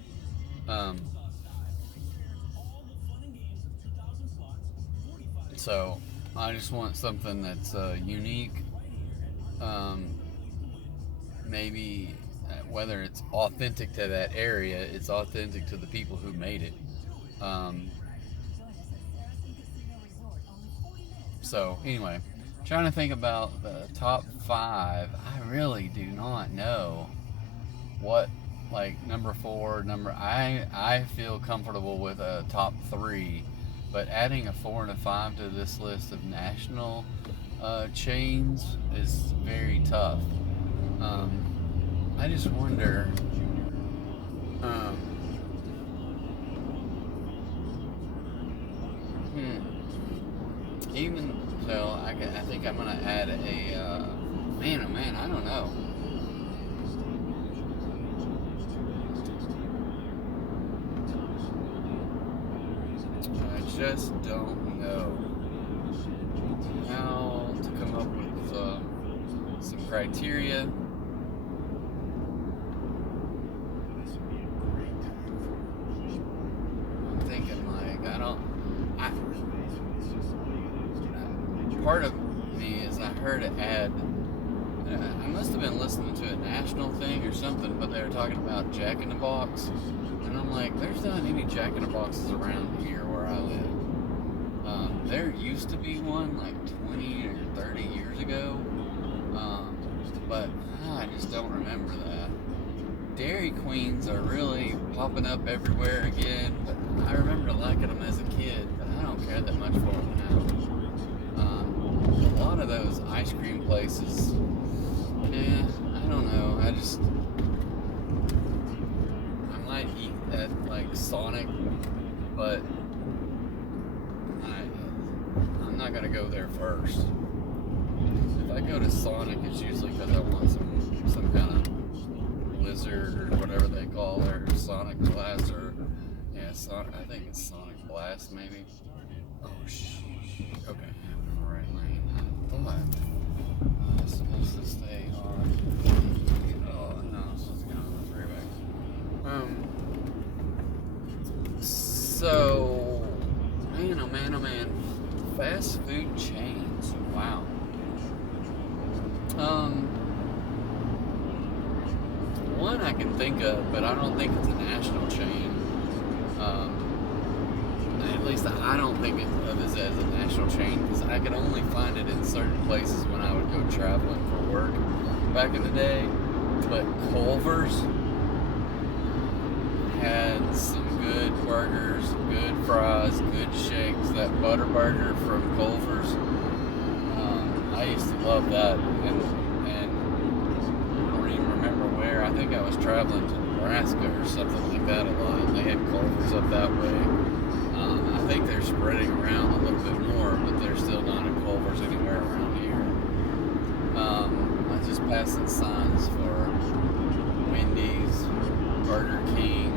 So I just want something that's unique, maybe whether it's authentic to that area, it's authentic to the people who made it. So anyway, trying to think about the top 5. I really do not know what, like, number 4, I feel comfortable with a top 3, but adding a 4 and a 5 to this list of national chains is very tough. I just wonder, even so, I think I'm gonna add a man, I don't know. I just don't know how to come up with some criteria. I'm thinking, like, part of me is I heard it add, I must have been listening to a national thing or something, but they were talking about Jack in the Box, and I'm like, there's not any Jack in the Boxes around here where I live. There used to be one like 20 or 30 years ago, but I just don't remember that. Dairy Queens are really popping up everywhere again, but I remember liking them as a kid, but I don't care that much for them now. A lot of those ice cream places, I don't know, I might eat at like Sonic, but I'm not gonna go there first. If I go to Sonic, it's usually because I want some kind of blizzard or whatever they call their Sonic Blast, or I think it's Sonic Blast maybe. Oh shh. Okay, I'm in the right lane. I thought I was supposed to stay on. Oh no, I'm supposed to get on the freeway. So, man, oh man, fast food chains. Wow. One I can think of, but I don't think it's a national chain. At least I don't think of it as a national chain, because I could only find it in certain places when I would go traveling for work back in the day. But Culver's had some good burgers, good fries, good shakes. That butter burger from Culver's, I used to love that, and I don't even remember where. I think I was traveling to Nebraska or something like that a lot, and they had Culver's up that way. I think they're spreading around a little bit more, but they're still not at Culver's anywhere around here. I was just passing signs for Wendy's, Burger King,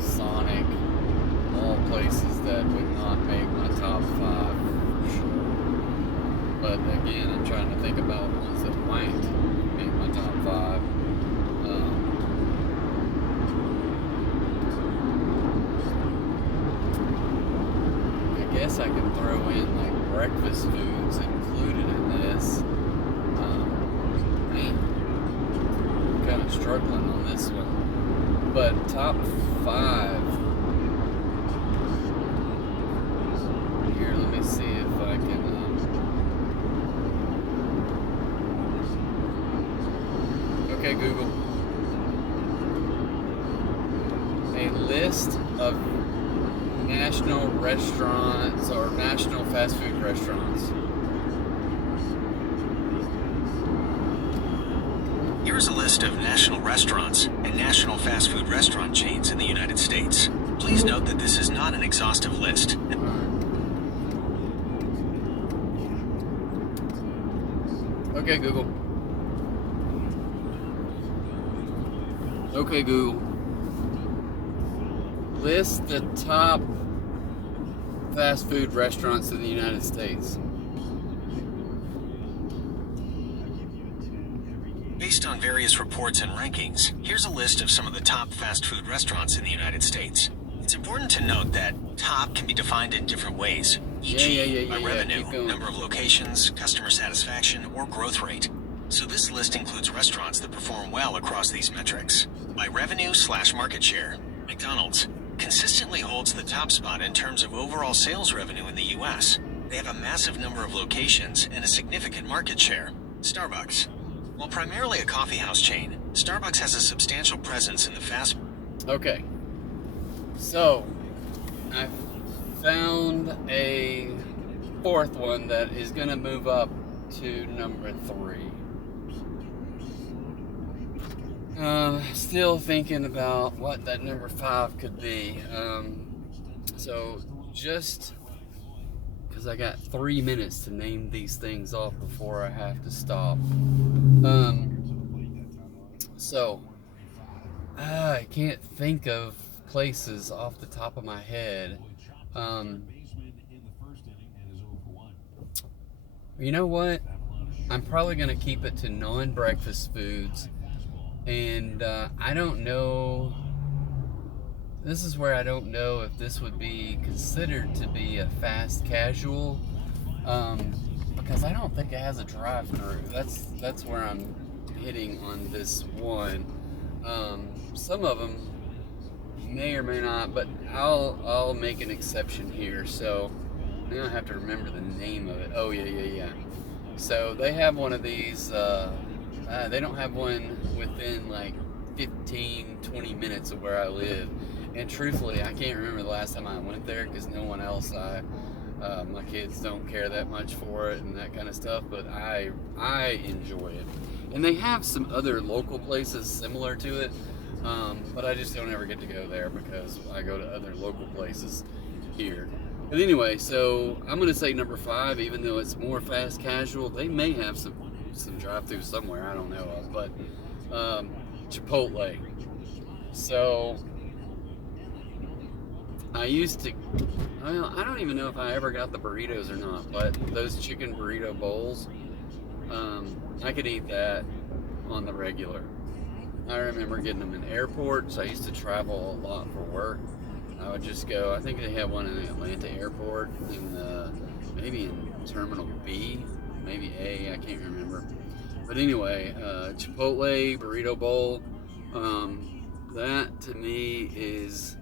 Sonic, all places that would not make my top 5 for sure. But again, I'm trying to think about ones that might make my top 5. I guess I can throw in like breakfast foods included in this. Man, I'm kind of struggling on this one. But top 5. Here, let me see if I can. Okay, Google. A list of national restaurants or national fast food restaurants. Here's a list of national restaurants and national fast food restaurant chains in the United States. Please note that this is not an exhaustive list. Okay, Google. Okay, Google. List the top fast food restaurants in the United States. Based on various reports and rankings, here's a list of some of the top fast food restaurants in the United States. It's important to note that top can be defined in different ways, e.g. by revenue, number of locations, customer satisfaction, or growth rate. So this list includes restaurants that perform well across these metrics. By revenue/market share, McDonald's consistently holds the top spot in terms of overall sales revenue in the US. They have a massive number of locations and a significant market share. Starbucks. While primarily a coffeehouse chain, Starbucks has a substantial presence in the fast. Okay. So, I found a fourth one that is going to move up to number 3. Still thinking about what that number 5 could be. So just because I got 3 minutes to name these things off before I have to stop. So I can't think of places off the top of my head. You know what? I'm probably going to keep it to non-breakfast foods. And I don't know, this is where I don't know if this would be considered to be a fast casual, because I don't think it has a drive-thru. That's where I'm hitting on this one. Some of them may or may not, but I'll make an exception here. So now I have to remember the name of it. Oh yeah. So they have one of these. They don't have one within like 15-20 minutes of where I live, and truthfully I can't remember the last time I went there because no one else, my kids don't care that much for it and that kind of stuff, but I enjoy it. And they have some other local places similar to it, but I just don't ever get to go there because I go to other local places here. But anyway, so I'm going to say number 5, even though it's more fast casual. They may have some drive-thru somewhere I don't know of, but Chipotle. So I used to, well, I don't even know if I ever got the burritos or not, but those chicken burrito bowls, I could eat that on the regular. I remember getting them in airports. I used to travel a lot for work. I would just go, I think they have one in the Atlanta airport, maybe in Terminal B, maybe A, I can't remember. But anyway, Chipotle burrito bowl, that to me is,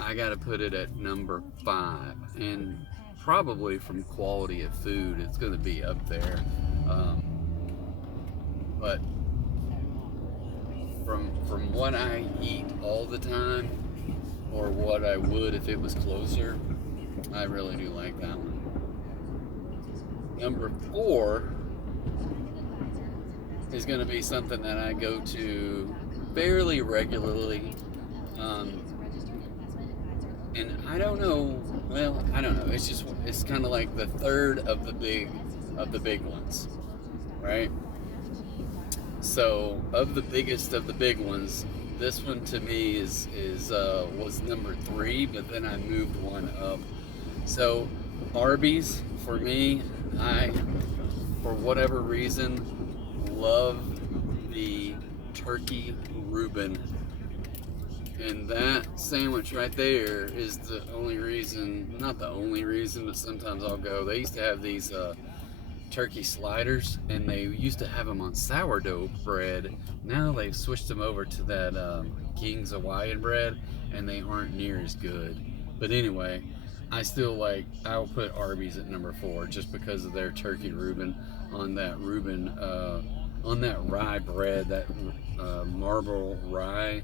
I gotta put it at number 5, and probably from quality of food, it's gonna be up there. But from what I eat all the time, or what I would if it was closer, I really do like that one. Number 4 is going to be something that I go to fairly regularly, and I don't know. Well, I don't know. It's kind of like the third of the big ones, right? So of the biggest of the big ones, this one to me was number 3, but then I moved one up. So Arby's for me. I, for whatever reason, love the turkey Reuben. And that sandwich right there is the only reason, not the only reason, but sometimes I'll go. They used to have these turkey sliders, and they used to have them on sourdough bread. Now they've switched them over to that King's Hawaiian bread, and they aren't near as good. But anyway, I'll put Arby's at number 4 just because of their turkey Reuben on that rye bread, that marble rye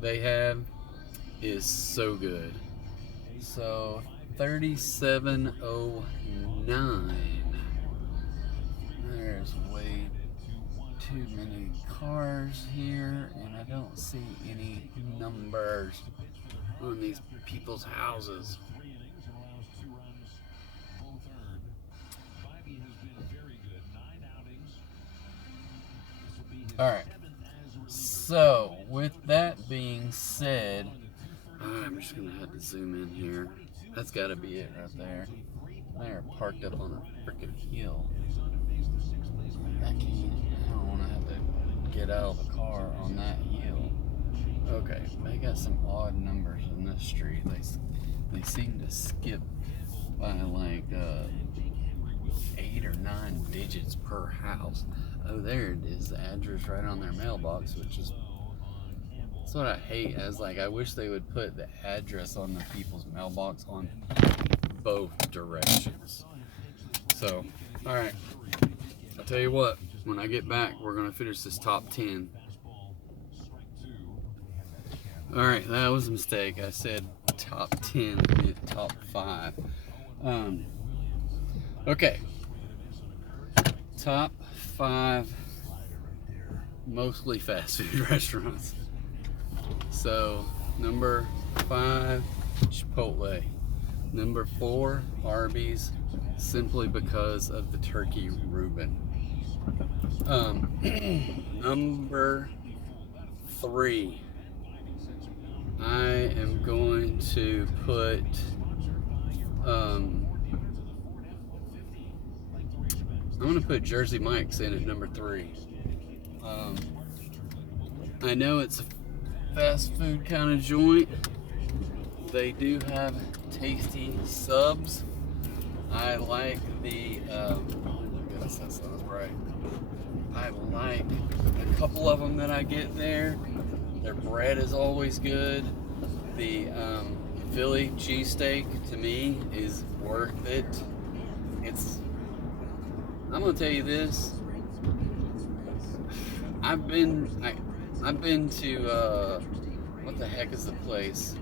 they have is so good. So 3709. There's way too many cars here, and I don't see any numbers on these people's houses. Alright, so with that being said, I'm just going to have to zoom in here. That's got to be it right there. They're parked up on a freaking hill. I don't want to have to get out of the car on that hill. Okay, they got some odd numbers in this street. They seem to skip by like 8 or 9 digits per house. Oh, there it is. The address right on their mailbox, which is, that's what I hate. I wish they would put the address on the people's mailbox on both directions. So, all right. I'll tell you what. When I get back, we're gonna finish this top 10. All right, that was a mistake. I said top 10, I meant top 5. Okay. Top 5 mostly fast food restaurants. So, number 5, Chipotle. Number 4, Arby's, simply because of the turkey Reuben. Number 3, I am going to put I'm going to put Jersey Mike's in at number 3. I know it's a fast food kind of joint. They do have tasty subs. I like the oh my goodness, that sounds right. I like a couple of them that I get there. Their bread is always good. The Philly cheesesteak to me is worth it. I'm gonna tell you this. I've been to what the heck is the place?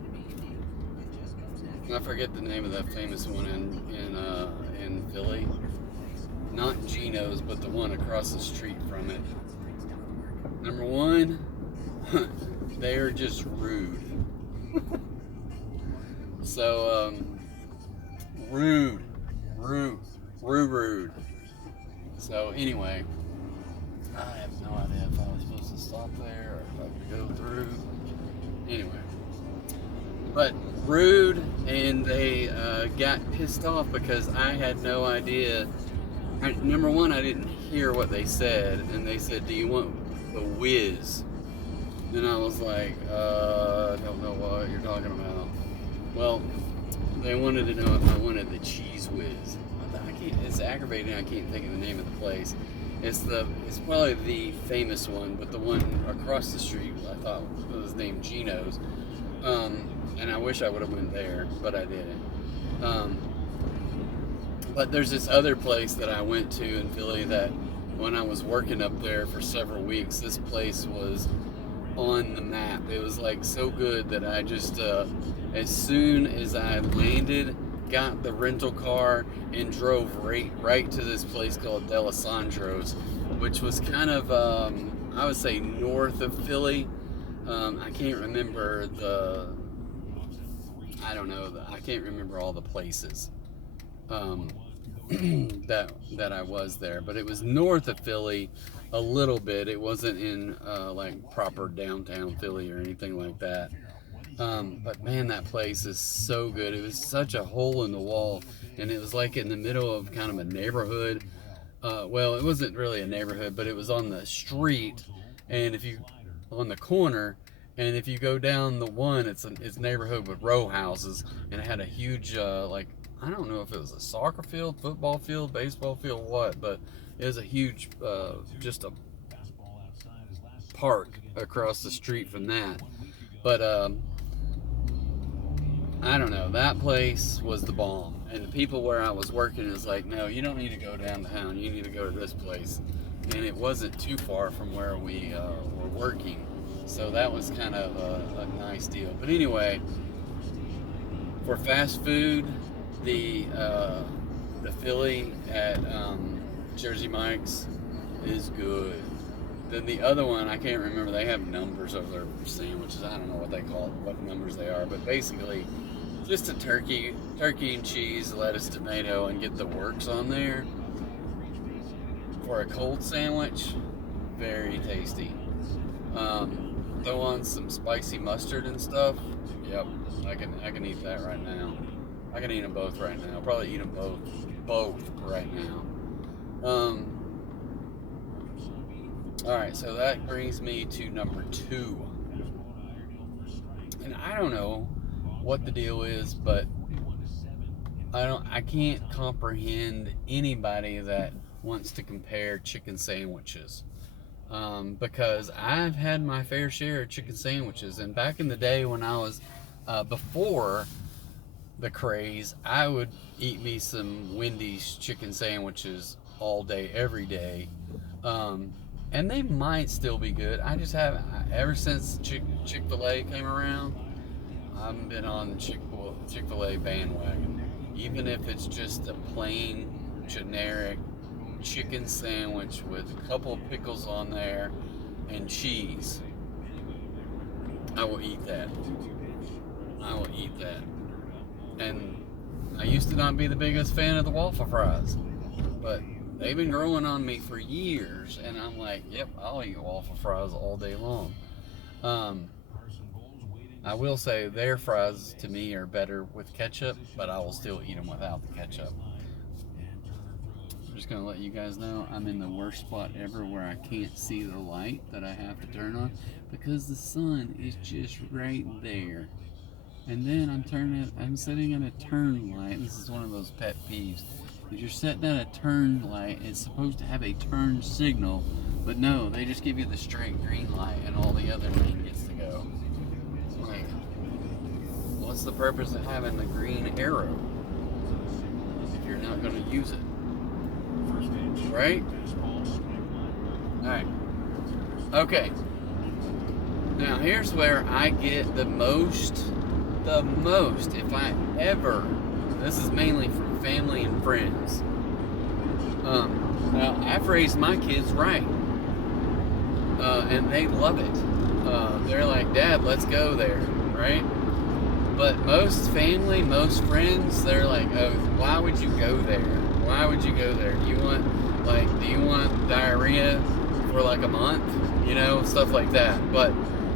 I forget the name of that famous one in Philly. Not Gino's, but the one across the street from it. Number 1, they are just rude. So rude. So anyway, I have no idea if I was supposed to stop there or if I could go through. Anyway, but rude, and they got pissed off because I had no idea. Number 1, I didn't hear what they said, and they said, "Do you want the whiz?" And I was like, I don't know what you're talking about. Well, they wanted to know if I wanted the cheese whiz. It's aggravating. I can't think of the name of the place. It's probably the famous one, but the one across the street I thought was named Gino's. And I wish I would have went there, but I didn't. But there's this other place that I went to in Philly that when I was working up there for several weeks, this place was on the map. It was like so good that I just, as soon as I landed, got the rental car and drove right to this place called D'Alessandro's, which was kind of, I would say north of Philly. I can't remember I can't remember all the places that I was there, but it was north of Philly a little bit. It wasn't in like proper downtown Philly or anything like that. But man, that place is so good. It was such a hole in the wall, and it was like in the middle of kind of a neighborhood. Well, it wasn't really a neighborhood, but it was on the street, and on the corner, and if you go down the one, it's neighborhood with row houses, and it had a huge like, I don't know if it was a soccer field, football field, baseball field, what, but it was a huge just a park across the street from that. But I don't know, that place was the bomb, and the people where I was working is like, no, you don't need to go downtown, you need to go to this place. And it wasn't too far from where we were working, so that was kind of a nice deal. But anyway, for fast food, the Philly at Jersey Mike's is good. Then the other one, I can't remember, they have numbers of their sandwiches. I don't know what they call it, what numbers they are, but basically just a turkey and cheese, lettuce, tomato, and get the works on there. For a cold sandwich, very tasty. Throw on some spicy mustard and stuff. Yep, I can eat that right now. I can eat them both right now. I'll probably eat them both right now. Alright, so that brings me to number 2. And I don't know what the deal is, but I can't comprehend anybody that wants to compare chicken sandwiches. Because I've had my fair share of chicken sandwiches, and back in the day when I was before the craze, I would eat me some Wendy's chicken sandwiches all day, every day, and they might still be good. I just haven't, ever since Chick-fil-A came around, I've been on the Chick-fil-A bandwagon, even if it's just a plain generic chicken sandwich with a couple of pickles on there and cheese. I will eat that. I will eat that. And I used to not be the biggest fan of the waffle fries, but they've been growing on me for years, and I'm like, yep, I'll eat waffle fries all day long. I will say their fries to me are better with ketchup, but I will still eat them without the ketchup. I'm just gonna let you guys know I'm in the worst spot ever where I can't see the light that I have to turn on because the sun is just right there. And then I'm sitting at a turn light. This is one of those pet peeves. If you're sitting at a turn light, it's supposed to have a turn signal, but no, they just give you the straight green light and all the other green gets to go. It's like, what's the purpose of having the green arrow if you're not going to use it? Right? Alright. Okay. Now here's where I get the most, if I ever, this is mainly from family and friends. Now I've raised my kids right. And they love it. They're like, Dad, let's go there, right? But most family, most friends, they're like, oh, why would you go there? Why would you go there? Do you want diarrhea for like a month? You know, stuff like that. But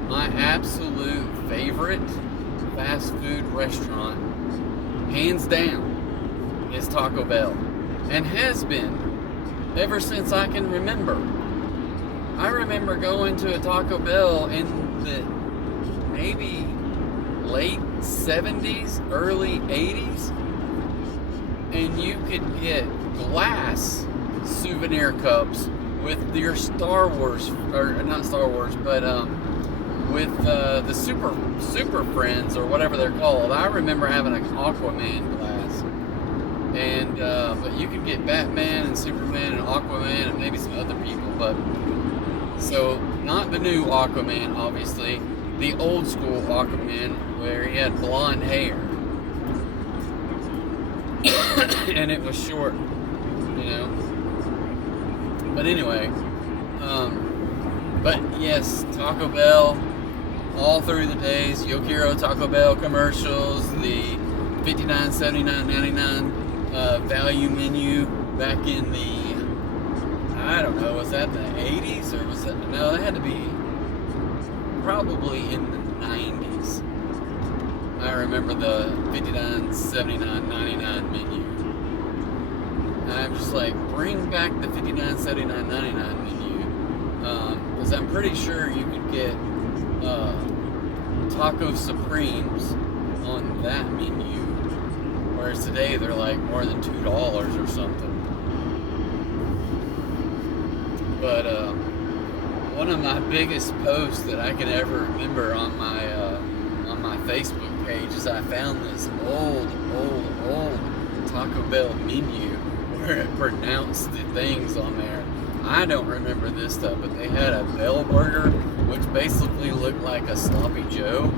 my absolute favorite fast food restaurant, hands down, is Taco Bell. And has been ever since I can remember. I remember going to a Taco Bell in the maybe late 70s, early 80s, and you could get glass souvenir cups with your Star Wars, or not Star Wars, but with the Super Friends or whatever they're called. I remember having an Aquaman glass, and but you could get Batman and Superman and Aquaman and maybe some other people, but so not the new Aquaman, obviously, the old school Aquaman where he had blonde hair. And it was short, you know. But anyway, but yes, Taco Bell, all through the days, Yokiro Taco Bell commercials, the $59, $79, $99 value menu back in the, I don't know, was that the 80s or was that, no, that had to be probably in the 90s. I remember the $59, $79, $99 menu. And I'm just like, bring back the $59, $79, $99 menu. Because I'm pretty sure you could get Taco Supremes on that menu. Whereas today they're like more than $2 or something. But one of my biggest posts that I can ever remember on my Facebook page is I found this old Taco Bell menu where it pronounced the things on there. I don't remember this stuff, but they had a Bell Burger, which basically looked like a Sloppy Joe,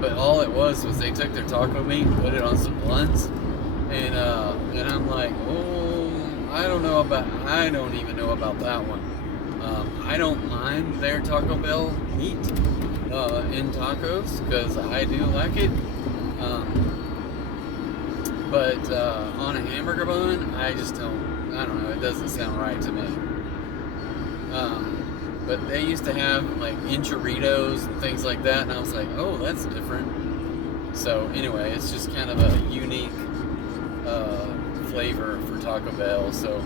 but all it was they took their taco meat and put it on some buns, and I'm like, oh, I don't even know about that one. I don't mind their Taco Bell meat in tacos because I do like it. But on a hamburger bun, I don't know, it doesn't sound right to me. But they used to have like enchiladas and things like that, and I was like, oh, that's different. So anyway, it's just kind of a unique flavor for Taco Bell. So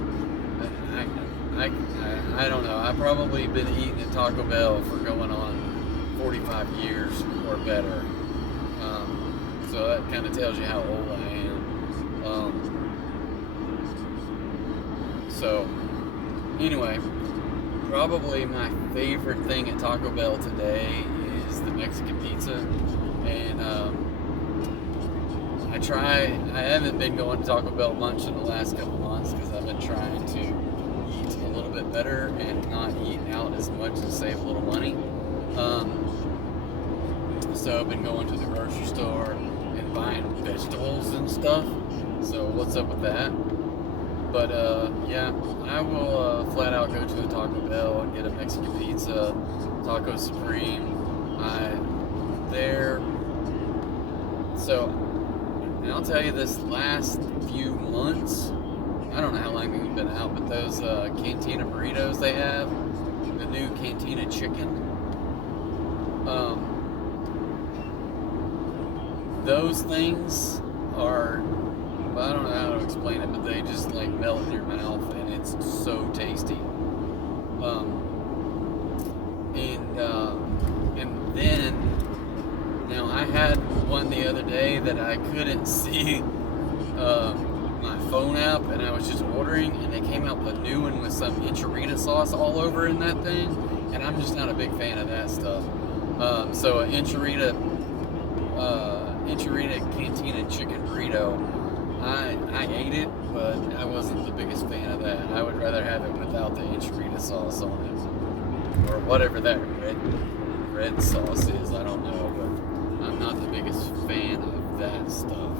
I don't know. I've probably been eating at Taco Bell for going on 45 years or better. So that kind of tells you how old I am. So, anyway, probably my favorite thing at Taco Bell today is the Mexican pizza. And I haven't been going to Taco Bell much in the last couple months because I've been trying to eat a little bit better and not eat out as much and save a little money. So I've been going to the grocery store and buying vegetables and stuff. So what's up with that? But yeah, I will flat out go to the Taco Bell and get a Mexican pizza, Taco Supreme. So, and I'll tell you, this last few months, I don't know how long we've been out, but those Cantina burritos they have, the new Cantina chicken, those things are, I don't know how to explain it, but they just like melt in your mouth, and it's so tasty. And then, now I had one the other day that I couldn't see my phone app, and I was just ordering, and they came out with a new one with some enchilada sauce all over in that thing, and I'm just not a big fan of that stuff. So an enchilada Cantina chicken burrito, I ate it, but I wasn't the biggest fan of that. I would rather have it without the enchilada sauce on it, or whatever that red sauce is. I don't know, but I'm not the biggest fan of that stuff.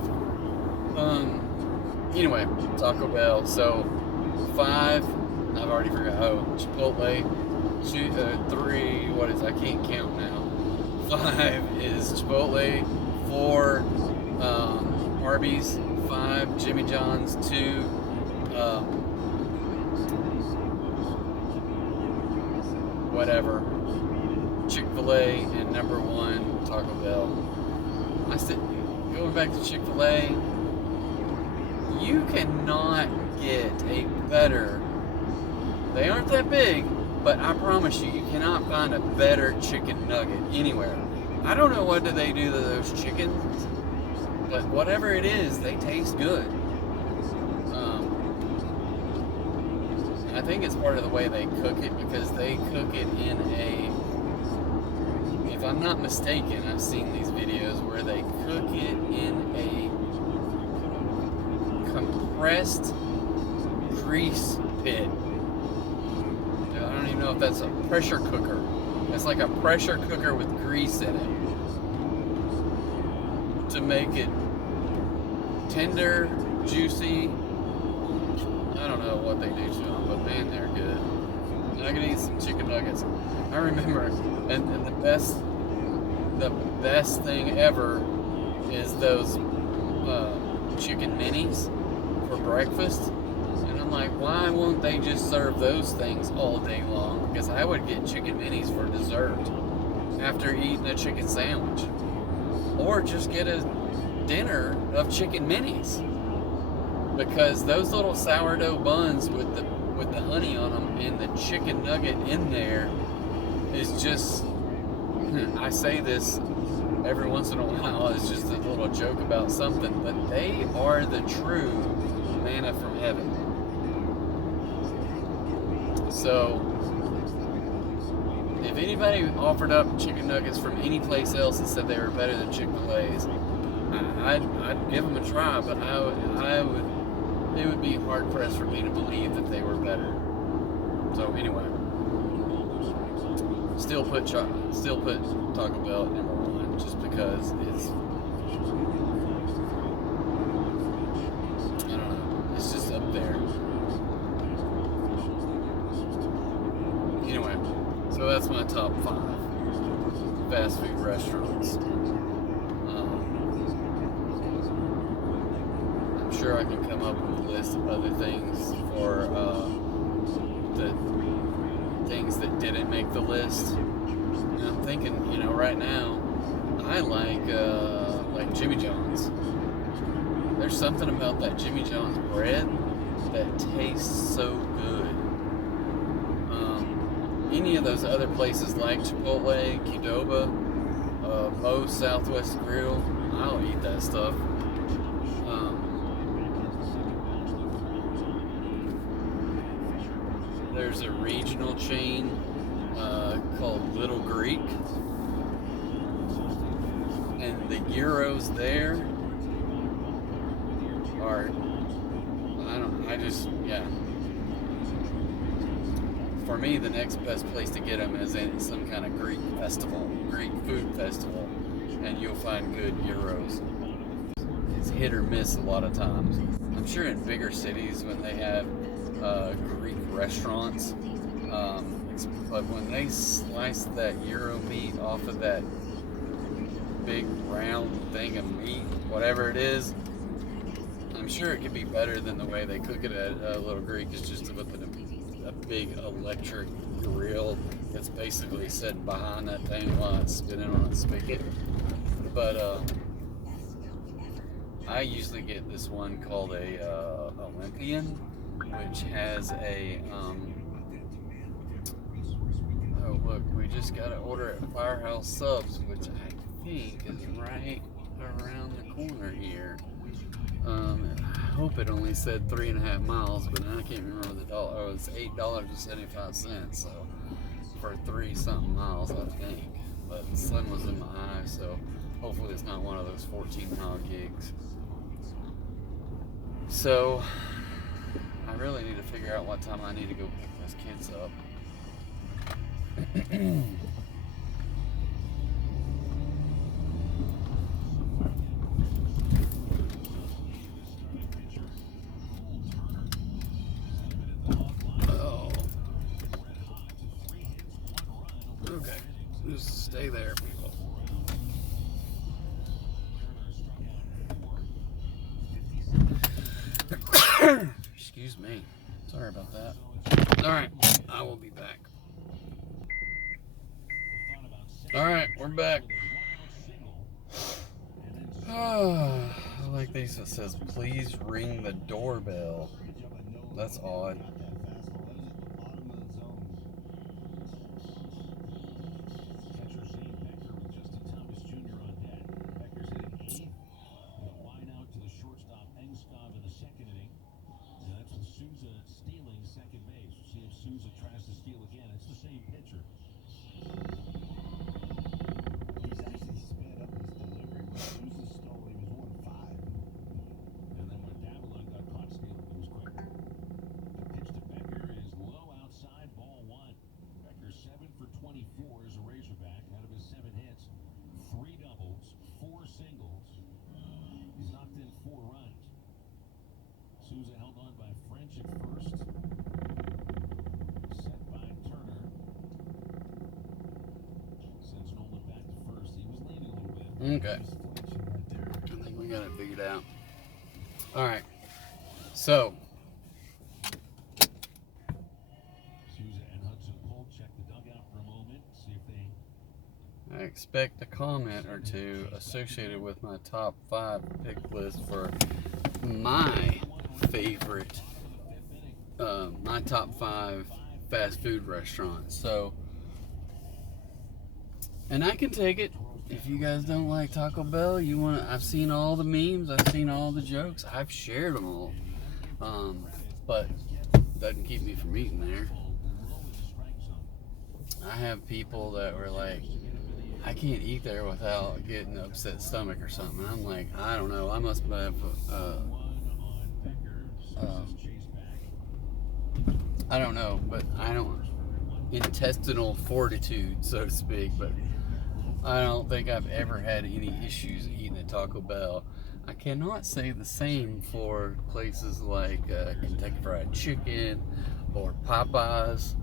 Anyway, Taco Bell. So 5, I've already forgot. Oh, Chipotle. 3, what is? I can't count now. 5 is Chipotle. 4, Arby's. 5, Jimmy John's. 2, whatever, Chick-fil-A, and number 1, Taco Bell. Going back to Chick-fil-A, you cannot get a better, they aren't that big, but I promise you, you cannot find a better chicken nugget anywhere. I don't know what do they do to those chickens, but whatever it is, they taste good. I think it's part of the way they cook it, because they cook it in a, if I'm not mistaken, I've seen these videos where they cook it in a compressed grease pit. I don't even know if that's a pressure cooker. It's like a pressure cooker with grease in it to make it tender, juicy. I don't know what they do to them, but man, they're good. And I can eat some chicken nuggets. I remember, and the best thing ever is those chicken minis for breakfast. And I'm like, why won't they just serve those things all day long? Because I would get chicken minis for dessert after eating a chicken sandwich, or just get a dinner of chicken minis. Because those little sourdough buns with the honey on them and the chicken nugget in there is just, I say this every once in a while, it's just a little joke about something, but they are the true manna from heaven. So, if anybody offered up chicken nuggets from any place else and said they were better than Chick-fil-A's, I'd give them a try, but it would be hard pressed for me to believe that they were better. So anyway, still put Taco Bell at number 1 just because it's, I don't know, it's just up there. Anyway, so that's my top 5 fast food restaurants. I'm sure I can come up with a list of other things for the things that didn't make the list. And I'm thinking, right now, I like Jimmy John's. There's something about that Jimmy John's bread that tastes so good. Any of those other places like Chipotle, Qdoba, Moe's Southwest Grill, I'll eat that stuff. there's a regional chain called Little Greek, and the gyros there are, yeah. For me, the next best place to get them is in some kind of Greek food festival, and you'll find good gyros. It's hit or miss a lot of times. I'm sure in bigger cities when they have Greek restaurants, but when they slice that gyro meat off of that big round thing of meat, whatever it is, I'm sure it could be better than the way they cook it at Little Greek. Is just with a big electric grill that's basically sitting behind that thing while it's spinning on a spigot. But I usually get this one called a Olympian, which has a oh look, we just got to order at Firehouse Subs, which I think is right around the corner here. I hope it only said 3.5 miles, but I can't remember the dollar. Oh, it's $8.75, so for 3-something miles, I think. But the sun was in my eye, so hopefully it's not one of those 14-mile gigs. So I really need to figure out what time I need to go pick those kids up. Okay, just stay there, people. Excuse me. Sorry about that. Alright, I will be back. Alright, we're back. Oh, I like these that says, please ring the doorbell. That's odd. Souza held on by French at first. Set by Turner. Sends Nolan back to first. He was leaning a little bit. Okay. I think we got it figured out. Alright. So. Souza and Hudson Pohl check the dugout for a moment. See if they... I expect a comment or two associated with my top 5 pick list for my favorite, my top 5 fast food restaurants. So, and I can take it. If you guys don't like Taco Bell, I've seen all the memes, I've seen all the jokes, I've shared them all. But it doesn't keep me from eating there. I have people that were like, I can't eat there without getting an upset stomach or something. I'm like, I don't know. I must have, I don't know, but I don't, intestinal fortitude, so to speak, but I don't think I've ever had any issues eating at Taco Bell. I cannot say the same for places like Kentucky Fried Chicken or Popeyes,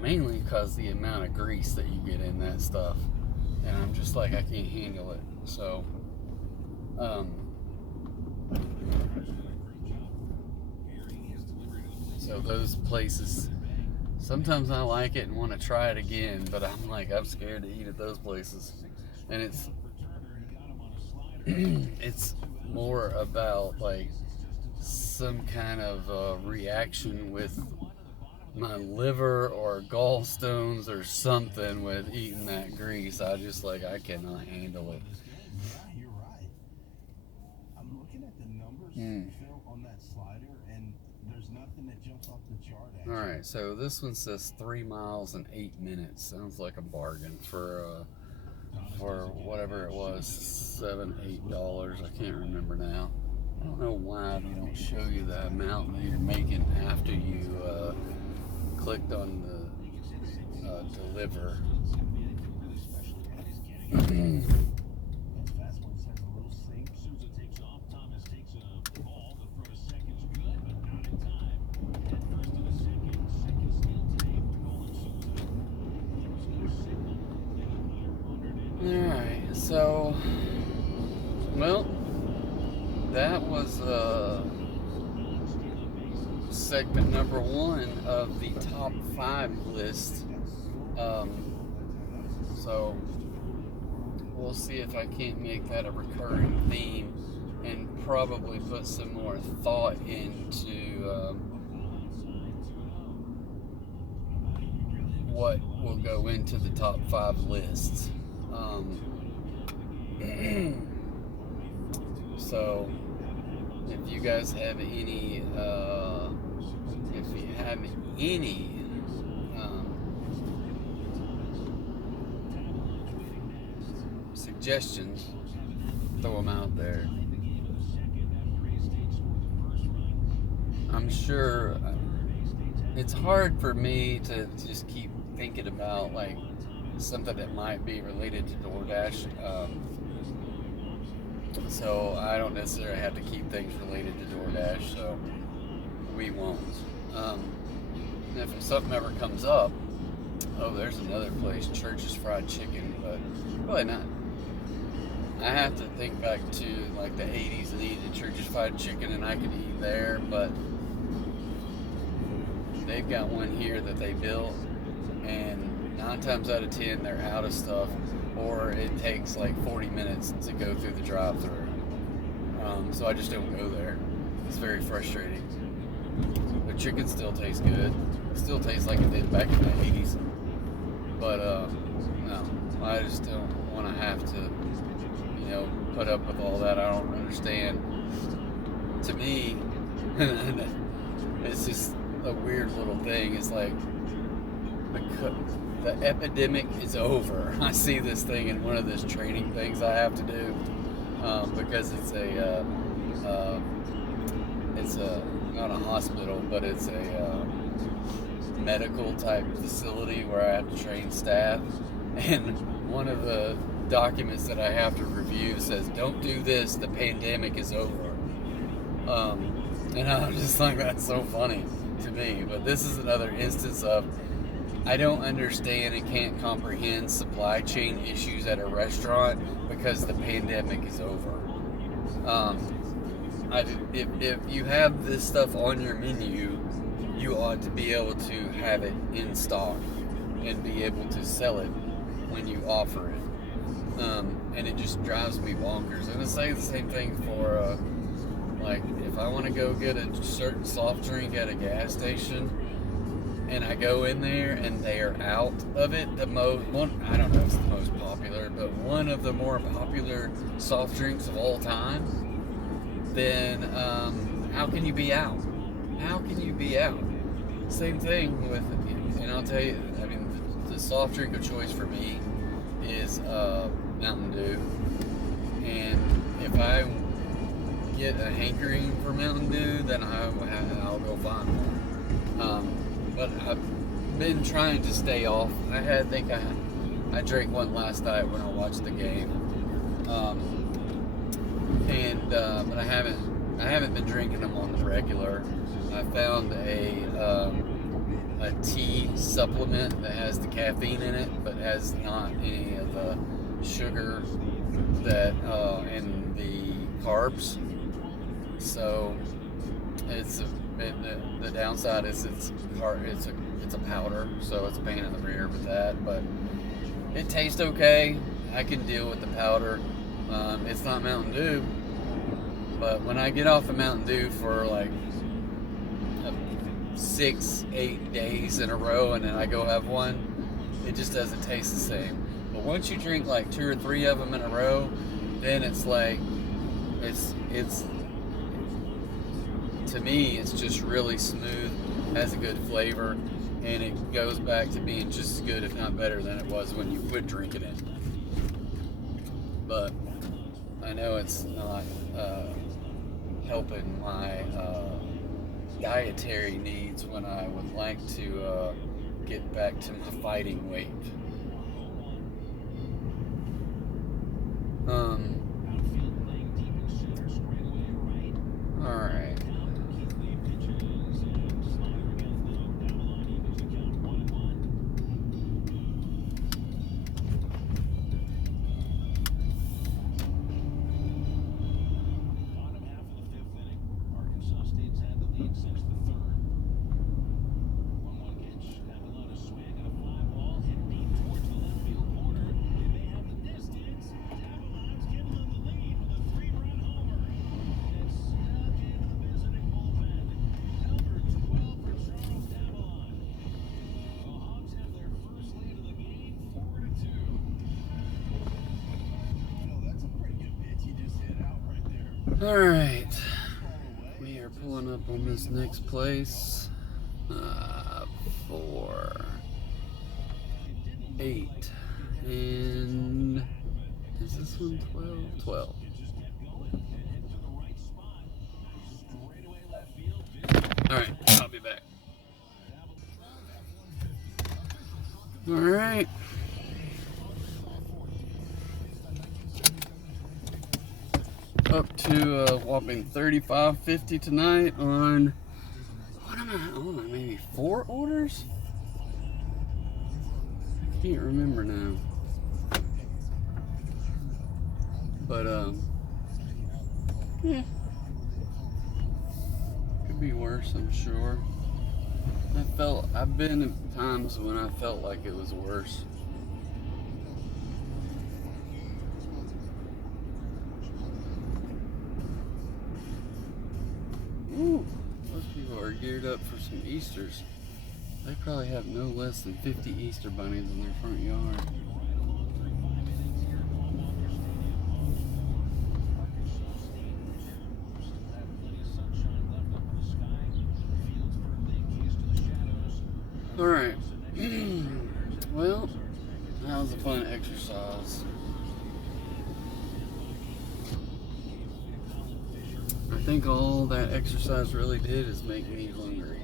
mainly because the amount of grease that you get in that stuff. And I'm just like, I can't handle it. So, so those places, sometimes I like it and want to try it again, but I'm like, I'm scared to eat at those places. And it's more about like some kind of reaction with my liver or gallstones or something with eating that grease. I just like, I cannot handle it. Yeah, you're right. I'm looking at the numbers, Phil, on that slider, and There's nothing that jumps off the chart. All right, so this one says 3 miles in 8 minutes. Sounds like a bargain for whatever it was, $7, $8. I can't remember now. I don't know why they don't show you the amount that you're making after you clicked on the deliver. Souza takes off. Thomas takes a ball. The throw to second's good, but not in time. Head first to the second. Second steal today for Nolan Souza. There was no signal. Alright, so, well, that was segment number 1 of the top 5 list. So, we'll see if I can't make that a recurring theme and probably put some more thought into what will go into the top 5 lists. So if you guys have any suggestions, throw them out there. I'm sure it's hard for me to just keep thinking about like something that might be related to DoorDash. So I don't necessarily have to keep things related to DoorDash, so we won't. If something ever comes up, oh, there's another place, Church's Fried Chicken, but really not. I have to think back to like the 80s and eating Church's Fried Chicken, and I could eat there, but they've got one here that they built, and 9 times out of 10 they're out of stuff, or it takes like 40 minutes to go through the drive-thru. So I just don't go there. It's very frustrating. The chicken still tastes good. It still tastes like it did back in the 80s. But no, I just don't want to have to, put up with all that. I don't understand. To me, it's just a weird little thing. It's like the epidemic is over. I see this thing in one of those training things I have to do because it's not a hospital, but it's a medical type facility where I have to train staff, and one of the documents that I have to review says, "Don't do this, the pandemic is over." And I'm just like, that's so funny to me. But this is another instance of I don't understand and can't comprehend supply chain issues at a restaurant because the pandemic is over. If you have this stuff on your menu, you ought to be able to have it in stock and be able to sell it when you offer it. And it just drives me bonkers. And it's like the same thing for like if I want to go get a certain soft drink at a gas station, and I go in there and they are out of it, I don't know if it's the most popular, but one of the more popular soft drinks of all time, then how can you be out? How can you be out? Same thing with, and I'll tell you, I mean, the soft drink of choice for me is Mountain Dew. And if I get a hankering for Mountain Dew, then I'll go find one. But I've been trying to stay off. I think I drank one last night when I watched the game, but I haven't been drinking them on the regular. I found a tea supplement that has the caffeine in it, but has not any of the sugar and the carbs. So the downside is it's a powder, so it's a pain in the rear with that, but it tastes okay. I can deal with the powder. It's not Mountain Dew, but when I get off of Mountain Dew for like 6-8 days in a row and then I go have one, it just doesn't taste the same. But once you drink like 2 or 3 of them in a row, then it's like it's to me, it's just really smooth, has a good flavor, and it goes back to being just as good, if not better, than it was when you quit drinking it. But I know it's not helping my dietary needs when I would like to get back to my fighting weight. Alright. Alright, we are pulling up on this next place for 8, and is this one 12? 12. Alright, I'll be back. Alright. Up to a whopping $35.50 tonight on, what am I on? Maybe 4 orders? I can't remember now. But, yeah. Could be worse, I'm sure. I've been in times when I felt like it was worse. Ooh, most people are geared up for some Easters. They probably have no less than 50 Easter bunnies in their front yard. Alright. Well, that was a fun exercise. I think all that exercise really did is make me hungry.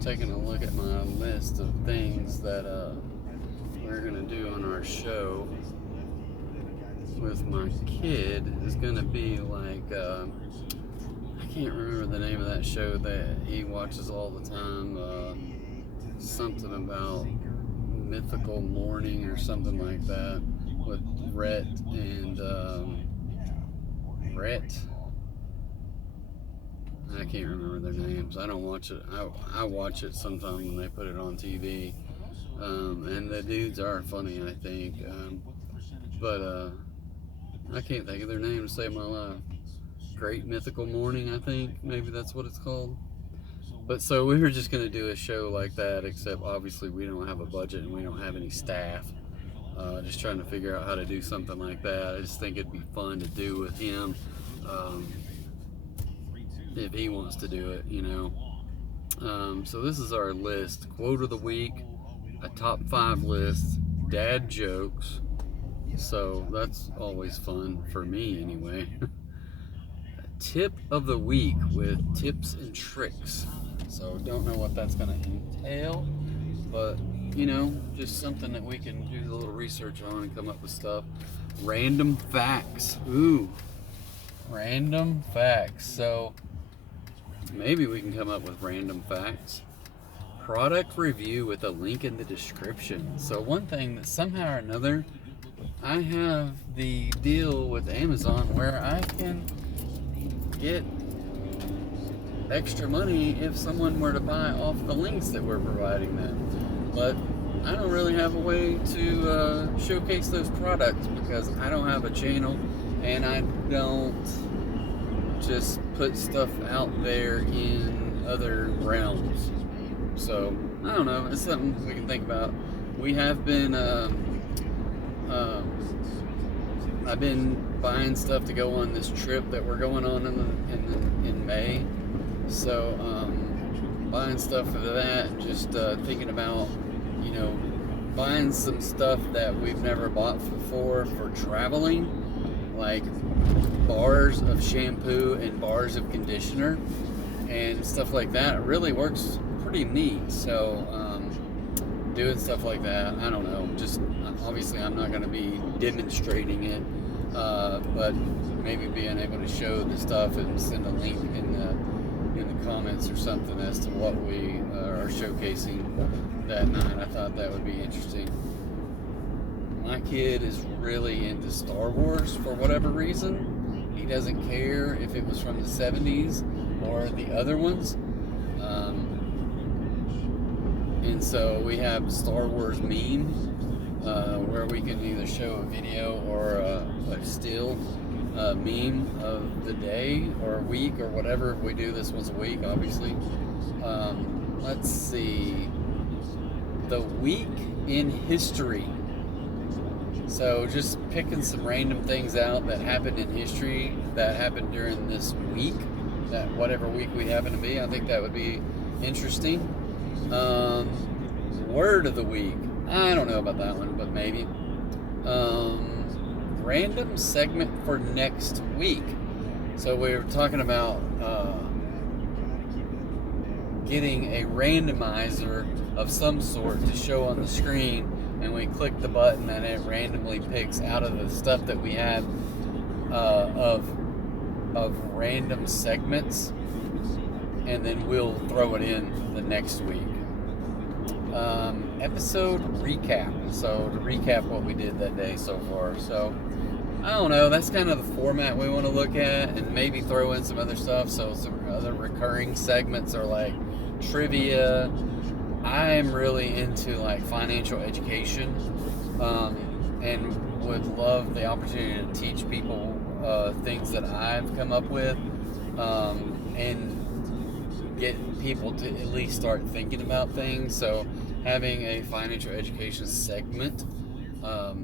Taking a look at my list of things that we're gonna do on our show with my kid is gonna be like I can't remember the name of that show that he watches all the time, something about mythical morning or something like that with Rhett and Rhett. I can't remember their names. I don't watch it. I watch it sometimes when they put it on TV. And the dudes are funny, I think. But I can't think of their name to save my life. Great Mythical Morning, I think. Maybe that's what it's called. But so we were just going to do a show like that, except obviously we don't have a budget and we don't have any staff. Just trying to figure out how to do something like that. I just think it'd be fun to do with him. If he wants to do it, you know. So this is our list. Quote of the week, a top 5 list, dad jokes. So that's always fun for me anyway. A tip of the week with tips and tricks. So don't know what that's going to entail, but you know, just something that we can do a little research on and come up with stuff. Random facts. Ooh, random facts. So maybe we can come up with random facts. Product review with a link in the description. So one thing that somehow or another, I have the deal with Amazon where I can get extra money if someone were to buy off the links that we're providing them. but I don't really have a way to showcase those products because I don't have a channel and I don't just put stuff out there in other realms. So I don't know, it's something we can think about. We have been I've been buying stuff to go on this trip that we're going on in May. So buying stuff for that, and just thinking about, you know, buying some stuff that we've never bought before for traveling, like bars of shampoo and bars of conditioner and stuff like that. It really works pretty neat. So doing stuff like that, I don't know, just obviously I'm not going to be demonstrating it, but maybe being able to show the stuff and send a link in the comments or something as to what we are showcasing that night. I thought that would be interesting. My kid is really into Star Wars for whatever reason. He doesn't care if it was from the 70s or the other ones. And so we have Star Wars meme where we can either show a video or a still meme of the day or week or whatever. We do this once a week, obviously. Let's see. The week in history. So just picking some random things out that happened in history that happened during this week, that whatever week we happen to be. I think that would be interesting. Word of the week. I don't know about that one, but maybe. Random segment for next week. So we were talking about getting a randomizer of some sort to show on the screen, and we click the button and it randomly picks out of the stuff that we have of random segments, and then we'll throw it in the next week. Episode recap. So to recap what we did that day so far. So I don't know, that's kind of the format we want to look at, and maybe throw in some other stuff. So some other recurring segments are like trivia. I'm really into like financial education, and would love the opportunity to teach people things that I've come up with, and get people to at least start thinking about things. So having a financial education segment, I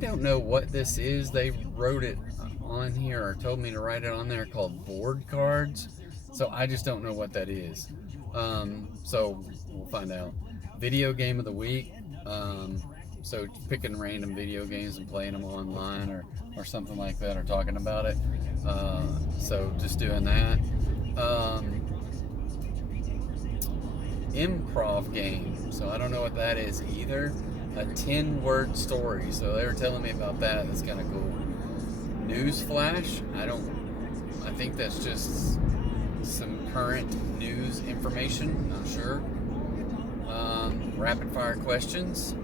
don't know what this is. They wrote it on here or told me to write it on there, called board cards. So I just don't know what that is. So we'll find out. Video game of the week. So picking random video games and playing them online or something like that, or talking about it. So just doing that. Improv game. So I don't know what that is either. A 10-word story. So they were telling me about that. That's kind of cool. News flash. I think that's just some current news information. Not sure. Rapid fire questions.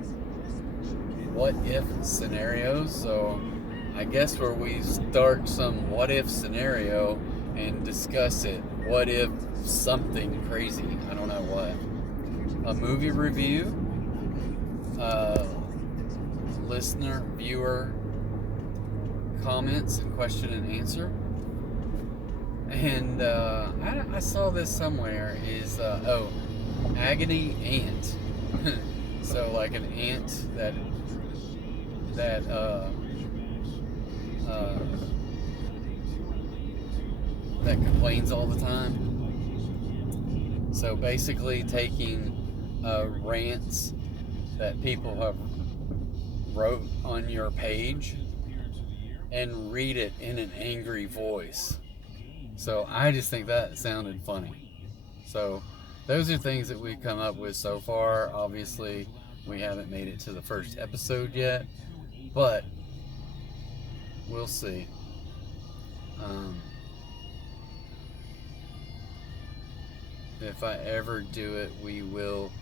What if scenarios. So I guess where we start some what if scenario and discuss it. What if something crazy? I don't know what. A movie review. Listener, viewer comments and question and answer. And I saw this somewhere is agony ant. So like an ant that complains all the time. So basically taking rants that people have wrote on your page and read it in an angry voice. So I just think that sounded funny. So those are things that we've come up with so far. Obviously, we haven't made it to the first episode yet, but we'll see. If I ever do it, we will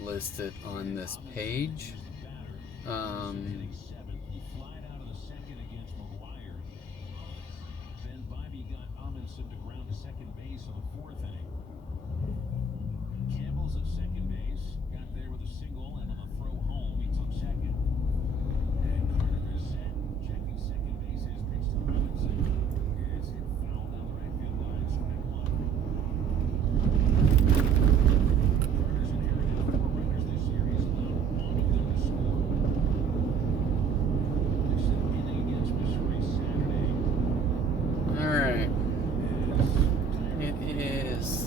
list it on this page. Campbell's at second base.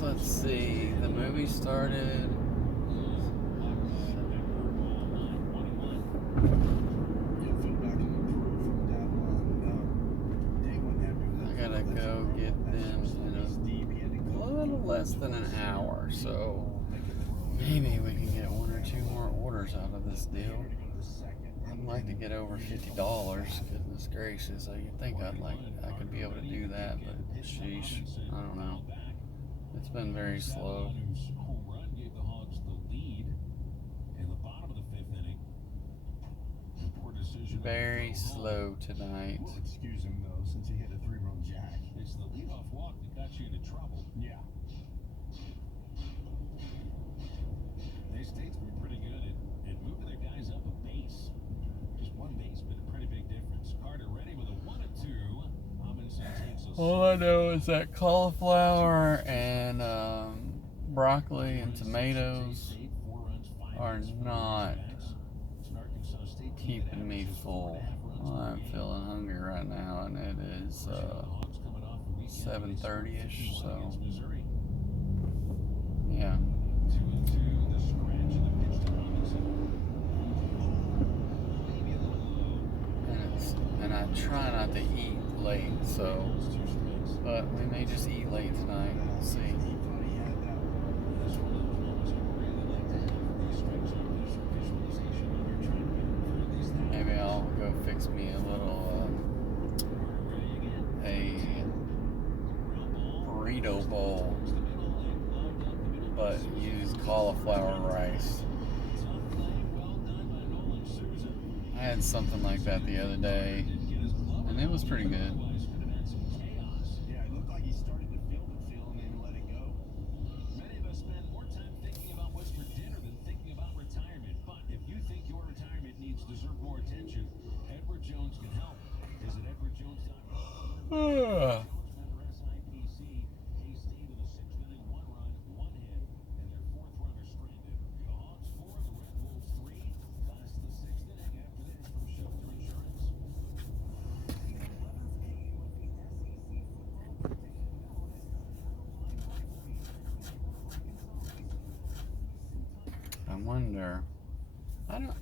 let's see. The movie started. I gotta go get them in a little less than an hour, so maybe we can get one or two more orders out of this deal. I'd like to get over $50. Goodness gracious, you'd think I could be able to do that, but sheesh, I don't know. It's been very slow. Home run gave the Hogs the lead in the bottom of the fifth inning. Poor decision. Very slow tonight. We'll excuse him though, since he hit a 3-run jack. It's the leadoff walk that got you into trouble. Yeah. State's been pretty good at moving their guys up a base. Just one base, but a pretty big difference. Carter ready with a 1-2. Robinson takes a All I know is that cauliflower and broccoli and tomatoes are not keeping me full. I'm feeling hungry right now, and it is 7:30ish, so yeah. 2-2, the scratch and the pitch to Robinson. Maybe a little low. And I try not to eat late, so, but we may just eat late tonight. We'll see. This one of those moments I really like to have these strikes on this visualization when you're trying to remember these things. Maybe I'll go fix me a little burrito bowl, but use cauliflower rice. I had something like that the other day, and it was pretty good. Yeah, it looked like he started to feel the feel and then let it go. Many of us spend more time thinking about what's for dinner than thinking about retirement. But if you think your retirement needs deserve more attention, Edward Jones can help. Visit edwardjones.com.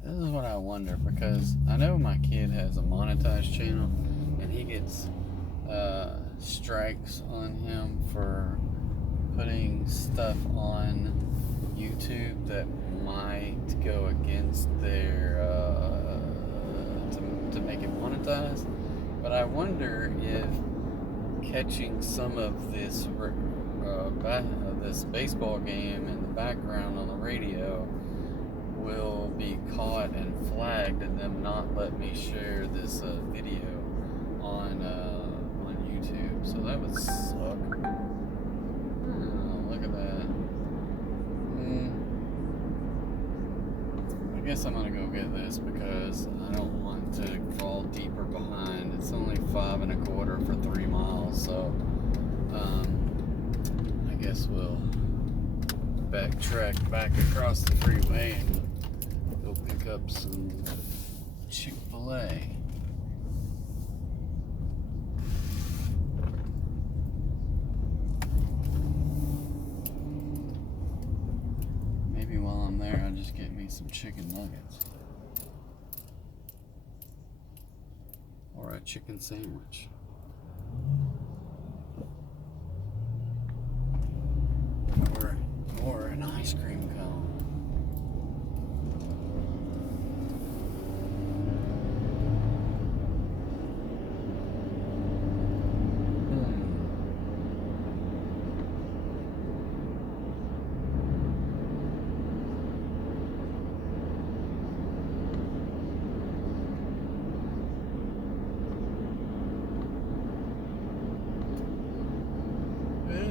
This is what I wonder, because I know my kid has a monetized channel and he gets strikes on him for putting stuff on YouTube that might go against their to make it monetized. But I wonder if catching some of this this baseball game in the background on the radio will be caught and flagged, and them not let me share this video on YouTube. So that would suck. Oh, look at that. I guess I'm gonna go get this because I don't want to fall deeper behind. It's only 5 1/4 for 3 miles, so I guess we'll backtrack back across the freeway and go pick up some Chick-fil-A. Maybe while I'm there, I'll just get me some chicken nuggets. Or a chicken sandwich. Or an ice cream cone.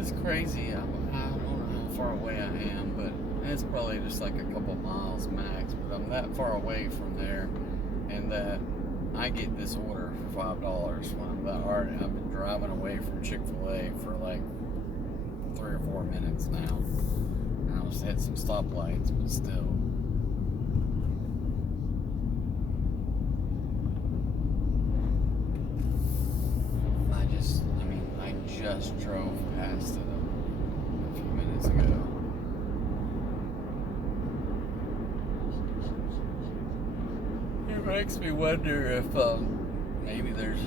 It's crazy. I don't know how far away I am, but it's probably just like a couple miles max. But I'm that far away from there, and that I get this order for $5 when I'm that hard. I've been driving away from Chick-fil-A for like 3 or 4 minutes now. And I was hit some stoplights, but still. I just drove past it a few minutes Makes me wonder if maybe there's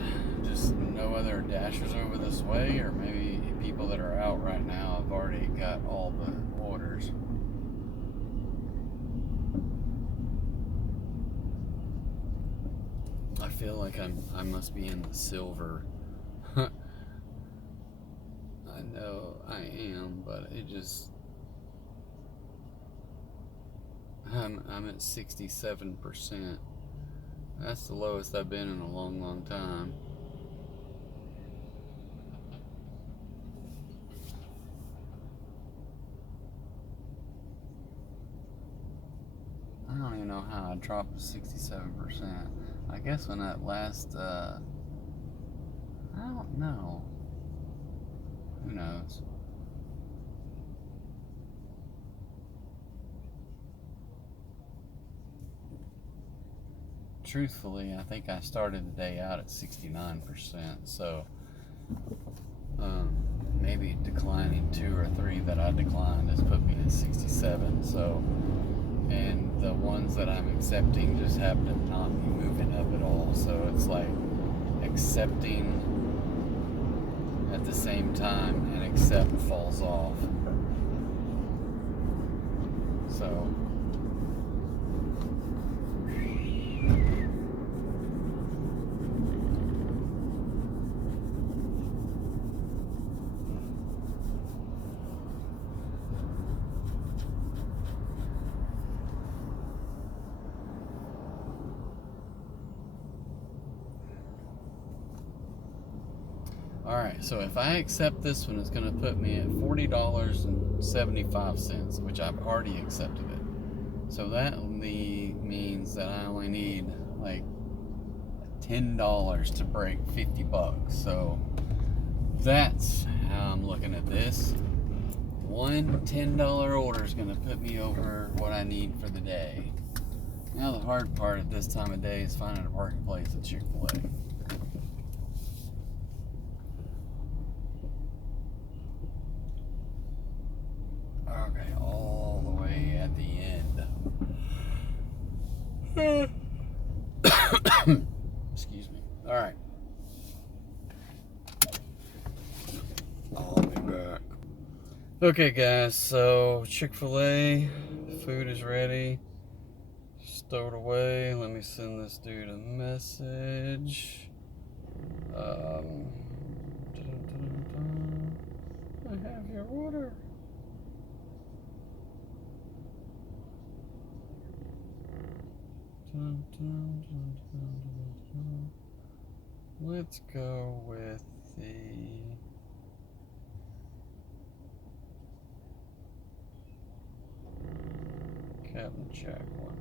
just no other dashers over this way, or maybe people that are out right now have already got all the orders. I feel like I must be in the silver. I know I am, but it just I'm at 67%. That's the lowest I've been in a long, long time. I don't even know how I dropped to 67%. I guess when that last, I don't know. Who knows? Truthfully, I think I started the day out at 69%, so maybe declining 2 or 3 that I declined has put me at 67. So, and the ones that I'm accepting just happen to not be moving up at all. So it's like accepting at the same time, and accept falls off. So. Alright, so if I accept this one, it's going to put me at $40.75, which I've already accepted it. So that only means that I only need like $10 to break 50 bucks. So that's how I'm looking at this. One $10 order is going to put me over what I need for the day. Now the hard part at this time of day is finding a parking place at Chick-fil-A. Okay, all the way at the end. Excuse me. Alright. I'll be back. Okay, guys, so Chick-fil-A, food is ready. Stowed away. Let me send this dude a message. I have your order. Let's go with the Captain Jack one.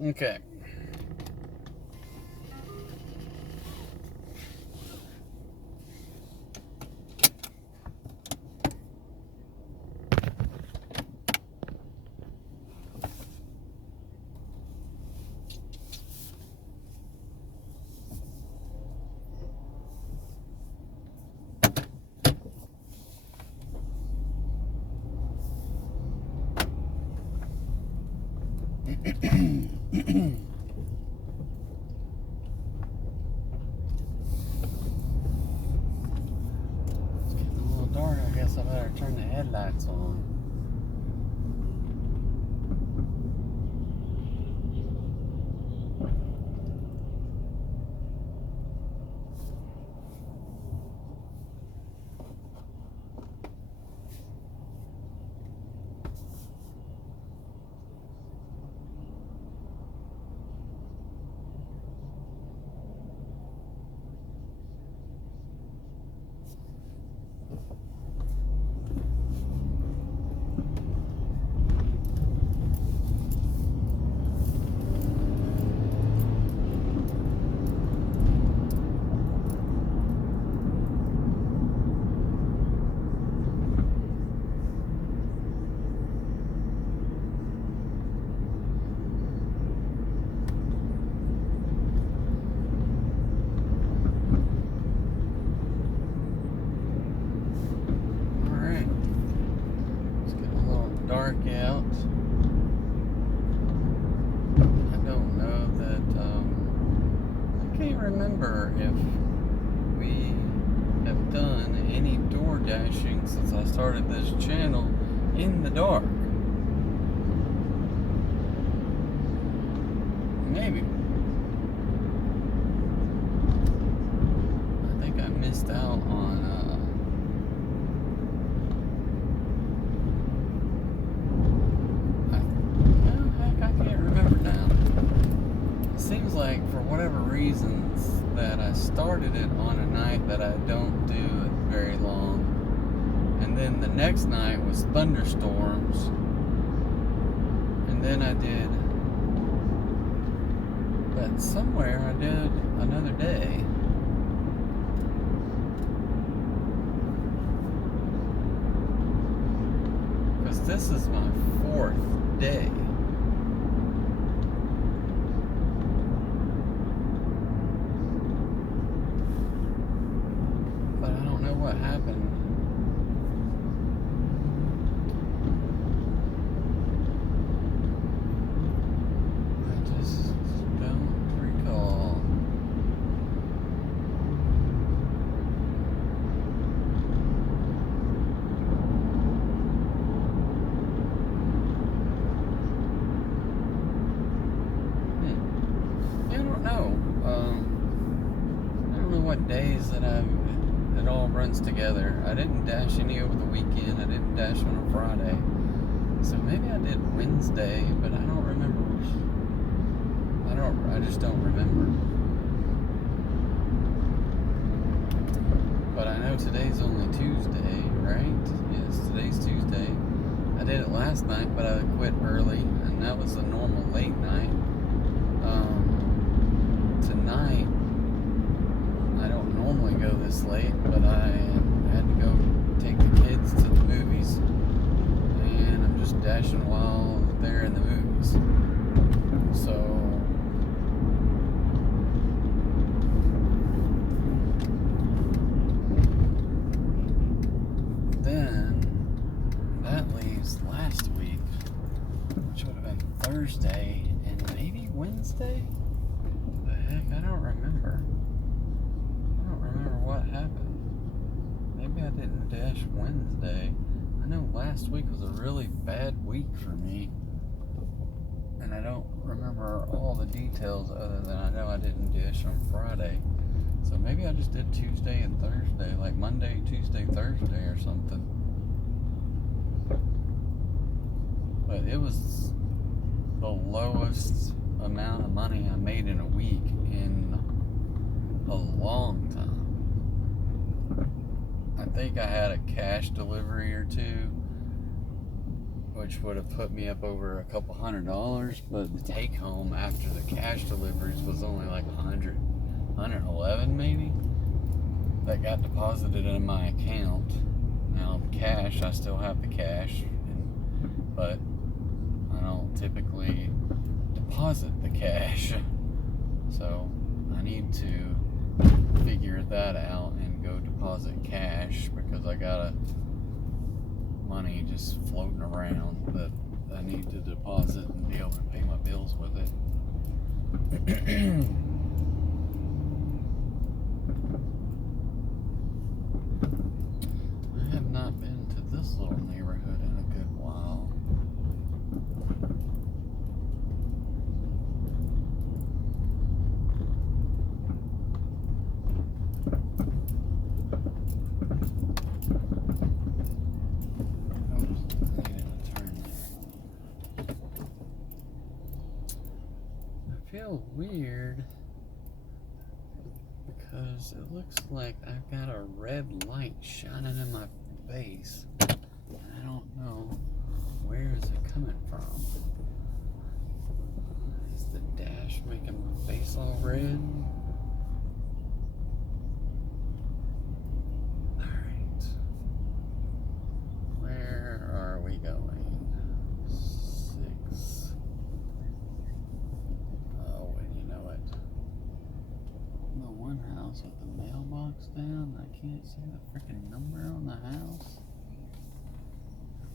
Okay. I better turn the headlights on. out. I don't know that, I can't remember if we have done any door dashing since I started this channel in the dark. Maybe. I think I missed out on heck, I can't remember now. It seems like for whatever reasons that I started it on a night that I don't do it very long. And then the next night was thunderstorms. And then I did, but somewhere I did another day. Because this is my 4th day. But I don't know what happened. I just don't recall. Yeah, I don't know. I don't know what days that it all runs together. I didn't dash any over the weekend. I didn't dash on a Friday. So maybe I did Wednesday, but I don't remember. I just don't remember. But I know today's only Tuesday, right? Yes, today's Tuesday. I did it last night, but I quit early, and that was a normal late night. Tonight, I don't normally go this late, but I had to go take the kids to the movies, and I'm just dashing while they're in the movies. So then that leaves last week, which would have been Thursday and maybe Wednesday. The heck, I don't remember. I don't remember what happened. Maybe I didn't dash Wednesday. I know last week was a really bad week for me. And I don't remember all the details other than I know I didn't dash on Friday. So maybe I just did Tuesday and Thursday, like Monday, Tuesday, Thursday or something. But it was the lowest amount of money I made in a week in a long time. I think I had a cash delivery or two, which would have put me up over a couple $100, but the take home after the cash deliveries was only like 111 maybe, that got deposited in my account. Now cash, I still have the cash, but I don't typically deposit the cash, so I need to figure that out and go deposit cash, because I got money just floating around that I need to deposit and be able to pay my bills with it. I have not been to this little neighborhood in a good while. Feel weird because it looks like I've got a red light shining in my face. I don't know where is it coming from. Is the dash making my face all red? Alright. Where are we going? 6. Oh, and you know it. The one house with the mailbox down, I can't see the freaking number on the house.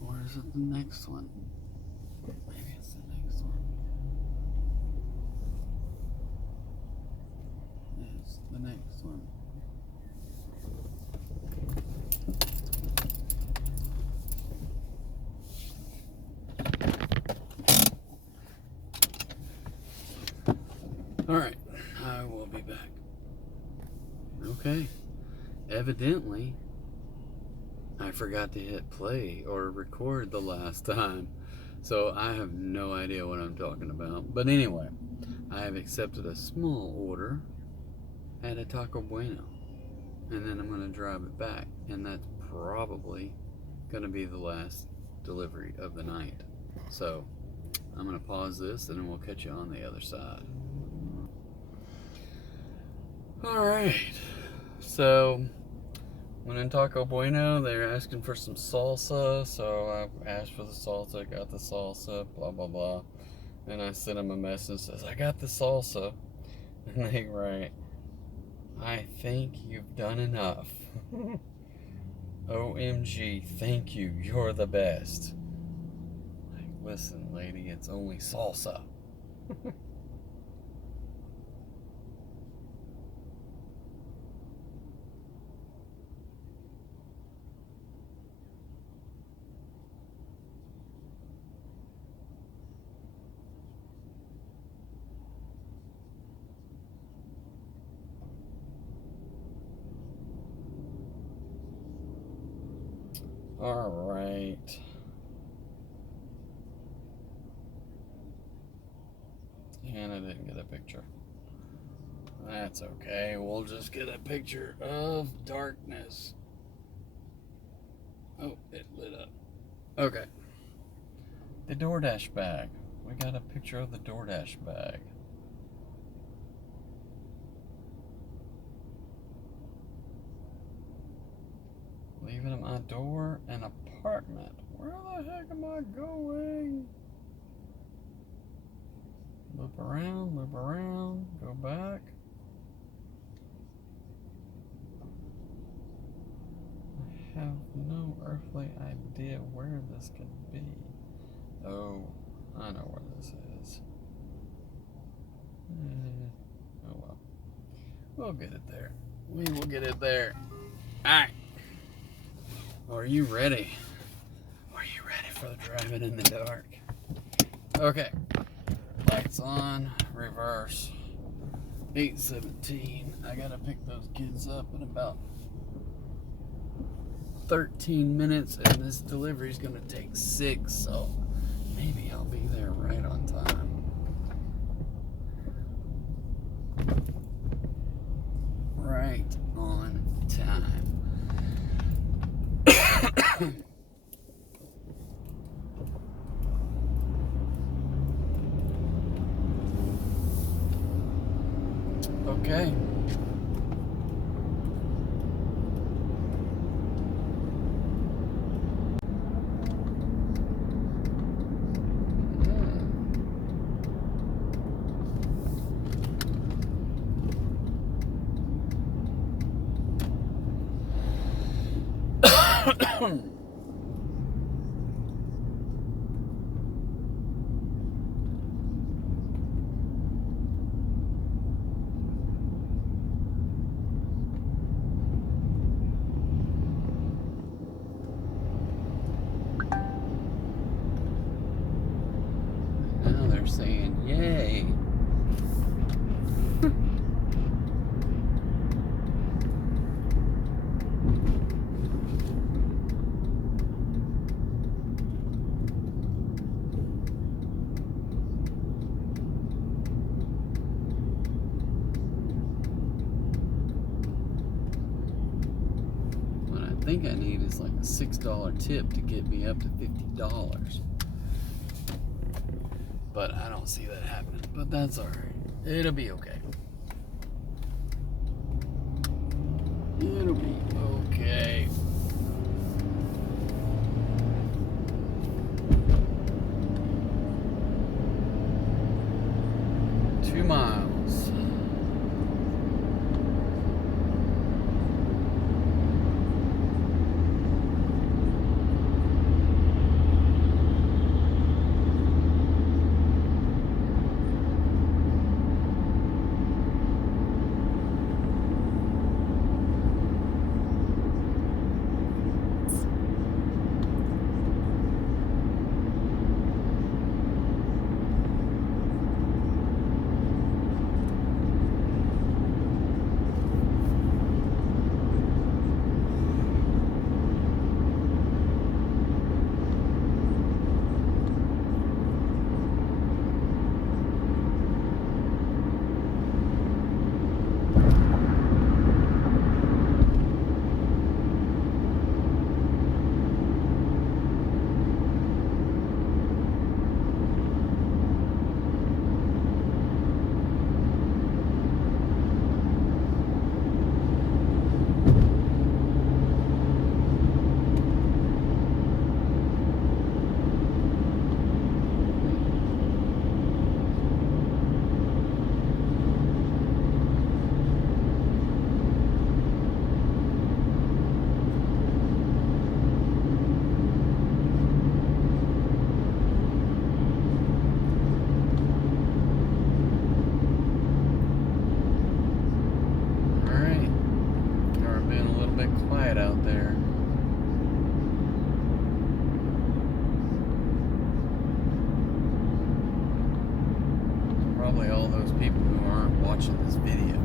Or is it the next one? Maybe it's the next one. It's the next one. Alright, I will be back. Okay. Evidently, I forgot to hit play or record the last time. So I have no idea what I'm talking about. But anyway, I have accepted a small order at a Taco Bueno. And then I'm going to drive it back. And that's probably going to be the last delivery of the night. So I'm going to pause this and then we'll catch you on the other side. Alright, so when in Taco Bueno, they're asking for some salsa, so I asked for the salsa, got the salsa, blah, blah, blah. And I sent them a message that says, I got the salsa. And they write, I think you've done enough. OMG, thank you, you're the best. Like, listen, lady, it's only salsa. All right. And I didn't get a picture. That's okay. We'll just get a picture of darkness. Oh, it lit up. Okay. The DoorDash bag. We got a picture of the DoorDash bag. Leaving at my door, an apartment. Where the heck am I going? Loop around, go back. I have no earthly idea where this could be. Oh, I know where this is. Oh well. We'll get it there. We will get it there. Alright. Are you ready? Are you ready for the driving in the dark? Okay. Lights on, reverse. 8:17. I gotta pick those kids up in about 13 minutes, and this delivery is gonna take 6, so maybe I'll be there right on time. Right on time. Okay. Now they're saying yay. What I think I need is like a $6 tip to get me up to $50. But I don't see that happening. But that's alright. It'll be okay. It'll be okay. Two miles. bit quiet out there. Probably all those people who aren't watching this video.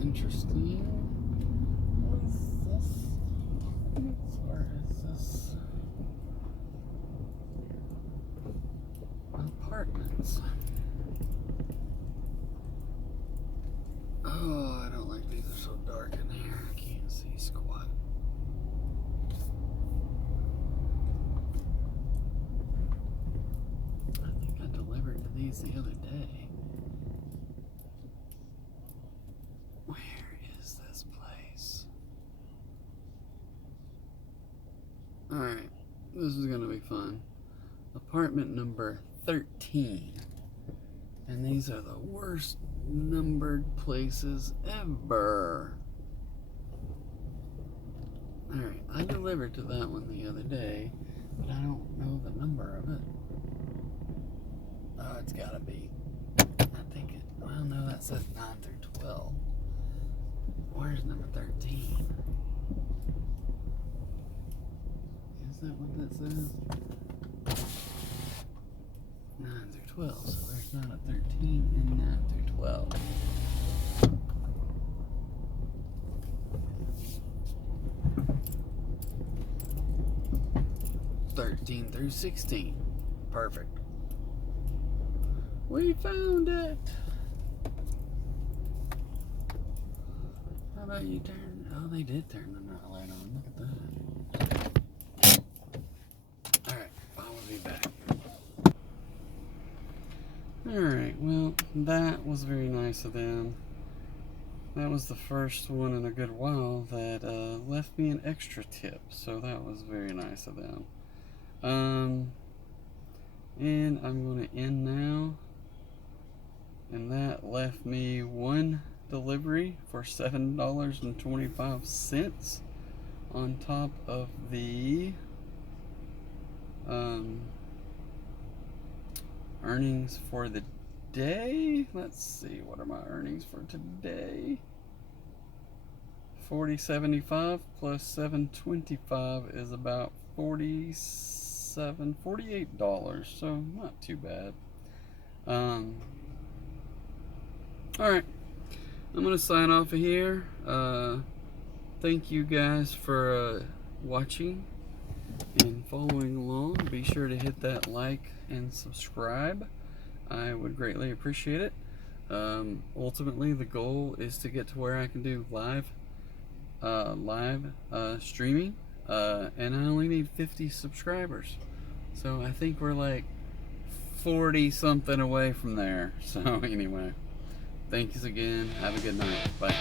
Interesting. What is this? Where is this? Apartments. Oh, I don't like these. Are so dark in here. I can't see squat. I think I delivered to these the other day. Alright, this is going to be fun. Apartment number 13. And these are the worst numbered places ever. Alright, I delivered to that one the other day, but I don't know the number of it. Oh, it's got to be. I think it. Well, no, that says 9 through 12. Where's number 13? Is that what that says? 9 through 12, so there's not a 13 in 9 through 12. Through 16. Perfect. We found it. How about you turn? Oh, they did turn the light on. Look at that. Alright, I will be back. Alright, well, that was very nice of them. That was the first one in a good while that left me an extra tip, so that was very nice of them. And I'm going to end now. And that left me one delivery for $7.25 on top of the earnings for the day. Let's see, what are my earnings for today? $40.75 plus $7.25 is about $48, so not too bad. Alright, I'm gonna sign off of here. Thank you guys for watching and following along. Be sure to hit that like and subscribe. I would greatly appreciate it. Ultimately, the goal is to get to where I can do live streaming, and I only need 50 subscribers, so I think we're like 40 something away from there. So anyway, thanks again, have a good night, bye.